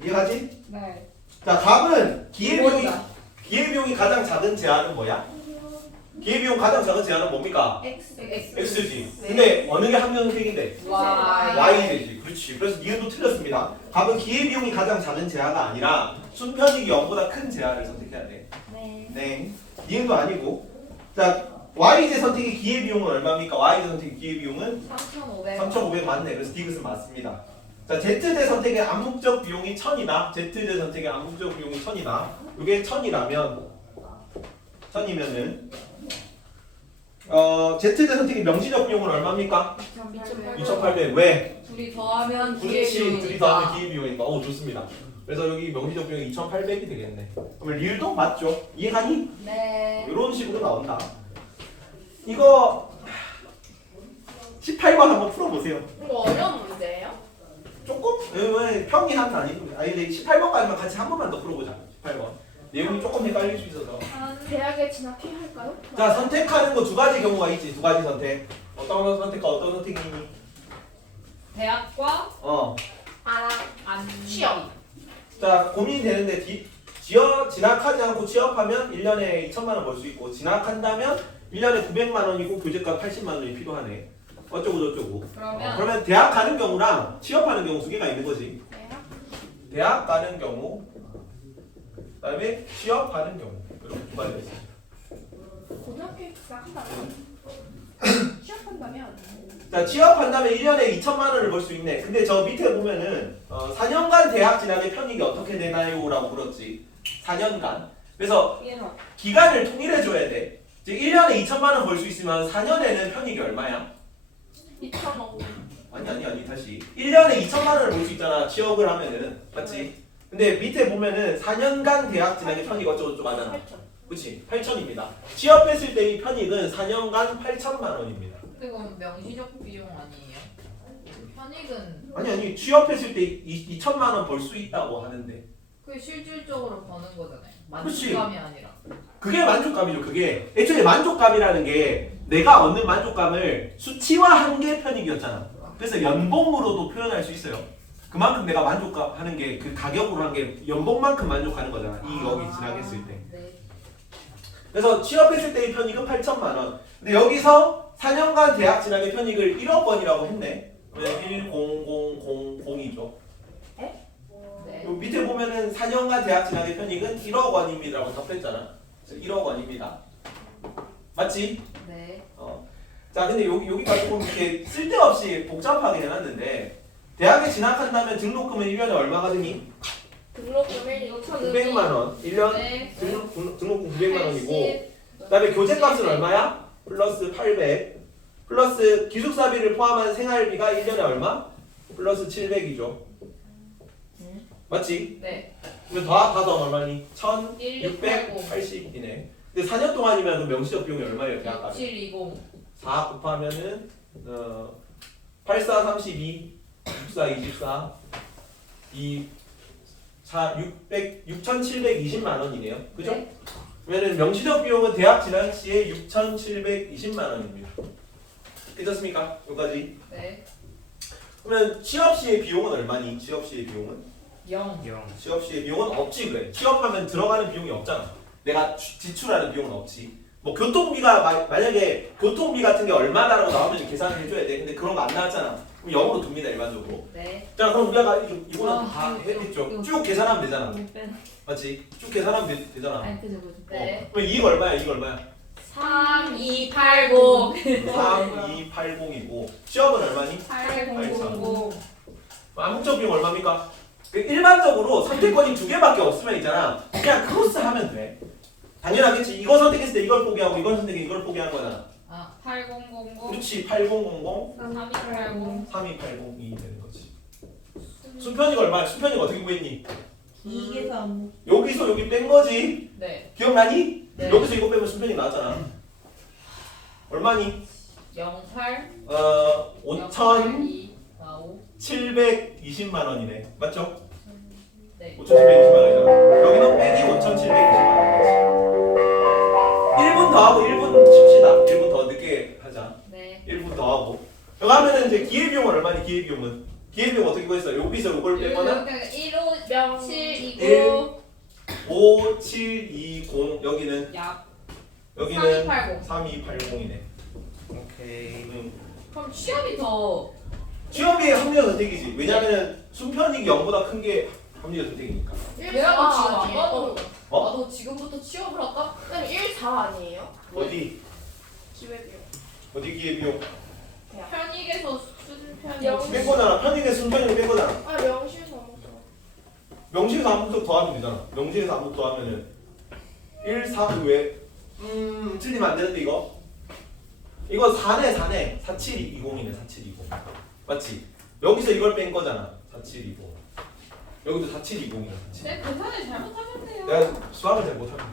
이해가지? 네. 자, 답은 기회비용이 뭐야? 기회비용이 가장 작은 제한은 뭐야? 기회비용 가장 작은 제한은 뭡니까? X. X지. 근데 어느 게 학년 선택인데? Y. Y되지. 그렇지. 그래서 니은도 틀렸습니다. 답은 기회비용이 가장 작은 제한가 아니라 순편익이 0보다 큰 제한을 선택해야 돼. 네. 네. 니은도 아니고. 자, Y제 선택의 기회비용은 얼마입니까? Y제 선택의 기회비용은 3,500. 3,500 맞네. 그래서 디귿은 맞습니다. 자, Z제 선택의 암묵적 비용이 1000이다. Z제 선택의 암묵적 비용이 1000이다. 이게 1000이라면 1000이면은 Z제 선택의 명시적 비용은 얼마입니까? 2,800. 왜? 둘이 더하면 그렇지. 둘이 더하면 기회비용이니까. 기회비용이니까. 오, 좋습니다. 그래서 여기 명시적 비용이 2,800이 되겠네. 그러면 릴도 맞죠? 이해가니? 네. 이런 식으로 나온다. 이거 18번 한번 풀어보세요. 이거 어려운 문제예요? 조금? 왜 평이 한 단위입니다. 아니 근데 18번까지만 같이 한 번만 더 풀어보자. 18번. 내용이 조금 헷갈릴 수 있어서. 대학에 진학해야 할까요? 자, 선택하는 거 두 가지 경우가 있지. 두 가지 선택. 어떤 선택과 어떤 선택이니? 대학과 안 취업. 자, 고민이 되는데 진학하지 않고 취업하면 1년에 2천만 원 벌 수 있고 진학한다면 1년에 900만 원이고 교재가 80만 원이 필요하네. 어쩌고 저쩌고. 그러면 대학 가는 경우랑 취업하는 경우 두 개가 있는 거지. 대학 가는 경우, 그다음에 취업하는 경우 이렇게 두 가지가 있어. 고등학교 시작한다면 취업한다면 자, 취업한다면 1년에 2천만 원을 벌 수 있네. 근데 저 밑에 보면은 4년간 대학 진학의 편익이 어떻게 되나요? 라고 물었지. 4년간. 그래서 기간을 통일해 줘야 돼. 즉 1년에 2천만 원 벌 수 있으면 4년에는 편익이 얼마야? 2,500원. 아니 다시 1년에 2천만 원을 벌 수 있잖아. 취업을 하면은. 맞지? 근데 밑에 보면은 4년간 대학 진학의 편익 어쩌고저쩌고 하잖아. 8,000. 그치? 8천입니다. 취업했을 때의 편익은 4년간 8천만 원입니다. 근데 그건 명시적 비용 아니에요? 편익은 아니 취업했을 때 2천만 원 벌 수 있다고 하는데 그게 실질적으로 버는 거잖아요. 그치. 만족감이 아니라. 그게 만족감이죠. 그게 애초에 만족감이라는 게 내가 얻는 만족감을 수치화한 게 편익이었잖아. 그래서 연봉으로도 표현할 수 있어요. 그만큼 내가 만족하는 게 그 가격으로 한 게 연봉만큼 만족하는 거잖아. 이 여기 진학했을 때. 네. 그래서 취업했을 때의 편익은 8천만 원. 근데 여기서 4년간 대학 진학의 편익을 1억 원이라고 했네. 10000이죠. 네. 요 밑에 보면은 4년간 대학 진학의 편익은 1억 원입니다라고 답했잖아. 그래서 1억 원입니다. 맞지? 네. 자, 근데 여기까지 보면 이렇게 쓸데없이 복잡하게 해놨는데 대학에 진학한다면 등록금은 1년에 얼마가 드니? 등록금을 900만 원. 1년 네. 등록금 900만 원이고 그다음에 교재값은 얼마야? 플러스 800 플러스 기숙사비를 포함한 생활비가 1년에 얼마? 플러스 700이죠. 맞지? 네. 그러면 다 더하면 얼마니? 1680. 1680이네. 근데 4년 동안이면 그 명시적 비용이 얼마예요? 대학 가면? 6720. 4 곱하면은 84 32 64 24 6,720만 원이네요. 그죠? 네. 그러면 명시적 비용은 대학 진학 시에 6,720만 원입니다. 괜찮습니까? 여기까지. 네. 그러면 취업 시의 비용은 얼마니? 취업 시의 비용은? 0. 취업 시의 비용은 없지 그래. 취업하면 들어가는 비용이 없잖아. 내가 지출하는 비용은 없지. 뭐 교통비가 만약에 교통비 같은 게 얼마다라고 나오면 좀 계산을 해줘야 돼. 근데 그런 거 안 나왔잖아. 그럼 0으로 둡니다 일반적으로. 네. 자 그럼 우리가 이거는 아, 다 했죠. 이거. 쭉 계산하면 되잖아. 못 빼. 맞지? 쭉 계산하면 되잖아. 아니 그죠 그죠. 네. 그럼 이익 얼마야? 이익 얼마야? 3280 3280이고 시험은 얼마니? 8000. 암묵적 비용 얼마입니까? 일반적으로 선택권이 두 개밖에 없으면 있잖아. 그냥 크로스 하면 돼. 당연하겠지. 이거 선택했을 때 이걸 포기하고 이걸 선택해 이걸 포기한 거잖아. 아, 8000. 그렇지. 8000 3280. 3280이 되는 거지. 순편이가 얼마야? 순편이가 어떻게 구했니? 이게 다 안. 여기서 여기 뺀 거지. 네. 기억나니? 네. 여기서 이거 빼면 순편이 나왔잖아. 얼마니? 08. 5,720만 원이네. 맞죠? 네. 5,720만 원이잖아. 여기는 빼기 5,720만 원이지. 1분 더 하고 1분 칩시다. 1분 더 늦게 하자. 네. 1분 더 하고. 여기 하면은 이제 기회비용은 얼마니? 기회비용은? 기회비용 어떻게 구했어요? 여기서 요걸 빼거나 15729. 5720 여기는 약. 여기는 3280. 3280이네. 오케이. 그럼 취업이 더. 취업이 합리적 선택이지. 왜냐면은 순편익이 0보다 큰 게 합리적 선택이니까. 내가 지금 안 봐도. 어? 나도 지금부터 취업을 할까? 그럼 14 아니에요? 어디? 기회비용 어디 기회비용? 편익에서 순편익. 뺀 거잖아. 편익에 순편익을 뺀 거잖아. 아 명시에서 안 명시에서 암묵적 더하면 되잖아. 명시에서 암묵 더하면은 1, 4, 2 왜? 틀리면 안 되는데 이거? 이거 4네 4720이네 4720 맞지? 여기서 이걸 뺀 거잖아 4720 여기도 4720이야 네, 계산을 잘못하셨네요. 내가 수학을 잘 못합니다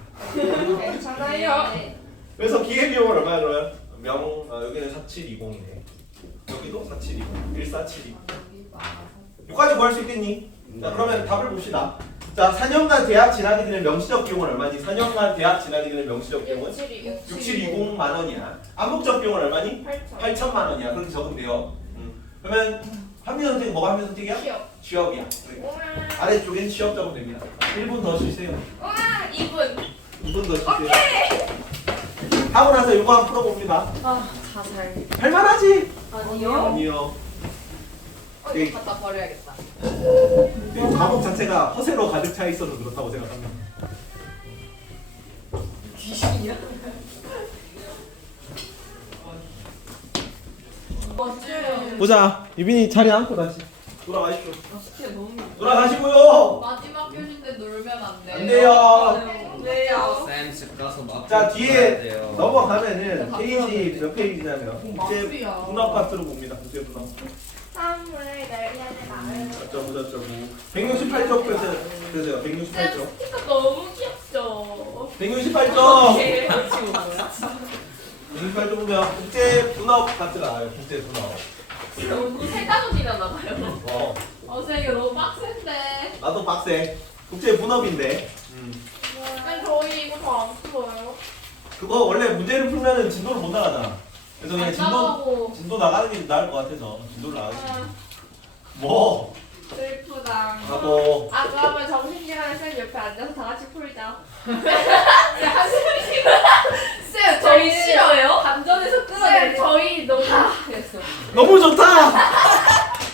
괜찮아요. 네. 그래서 기회비용은 얼마야 그러면? 여기는 4720이네 여기도 4720 1472 여기까지 구할 수 있겠니? 자 그러면 답을 봅시다 자 4년간 대학 지나게 되는 명시적 비용은 얼마니? 4년간 대학 지나게 되는 명시적 비용은? 6720만 원이야 암묵적 비용은 얼마니? 8천만 원이야 그렇게 적으면 돼요 그러면 합리 선택은 뭐가 합리 선택이야? 취업. 취업이야 그래. 아래쪽엔 취업 적으면 됩니다 1분 더 쉬세요 와 2분. 2분 더 쉬세요 하고 나서 이거 한번 풀어봅니다 아 자살. 할만하지? 아니요. 아니요 이거 갖다 버려야겠다. 이 과목 자체가 허세로 가득 차 있어서 그렇다고 생각합니다 귀신이야? 보자 유빈이 자리 앉고 다시 돌아가십시오 아 스키가 너무. 돌아가시고요 마지막 교시인데 놀면 안 돼요. 안 돼요 왜요? 쌤집 가서 막. 자 뒤에 돼요. 넘어가면은 다 페이지 풀었는데. 몇 페이지냐면 국제 마술이야. 문학 파트로 봅니다 국제 문학 선물 널리는 마음. 어쩌고 168쪽 그래서요 168쪽 스티커 너무 귀엽죠. 168쪽 네. 168쪽 보면 국제 분업 파트가 나와요 국제 분업 너무 세 단원이나 나가요. 선생님 이거 너무 빡센데. 나도 빡세 국제 분업인데 아니 저희 이거 더 안 풀어요. 그거 원래 문제를 풀면은 진도를 못 나가잖아 그래서 그냥 진도 나가는 게 나을 것 같아서 진도를 나가지 뭐 슬프다. 하고 아 그러면 점심시간에 쌤 옆에 앉아서 다 같이 풀자. 쌤 저희 싫어요? 감전에서 쌤, 끊어내. 저희 너무 됐어. 너무 좋다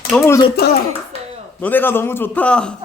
너무 좋다 있어요. 너네가 너무 좋다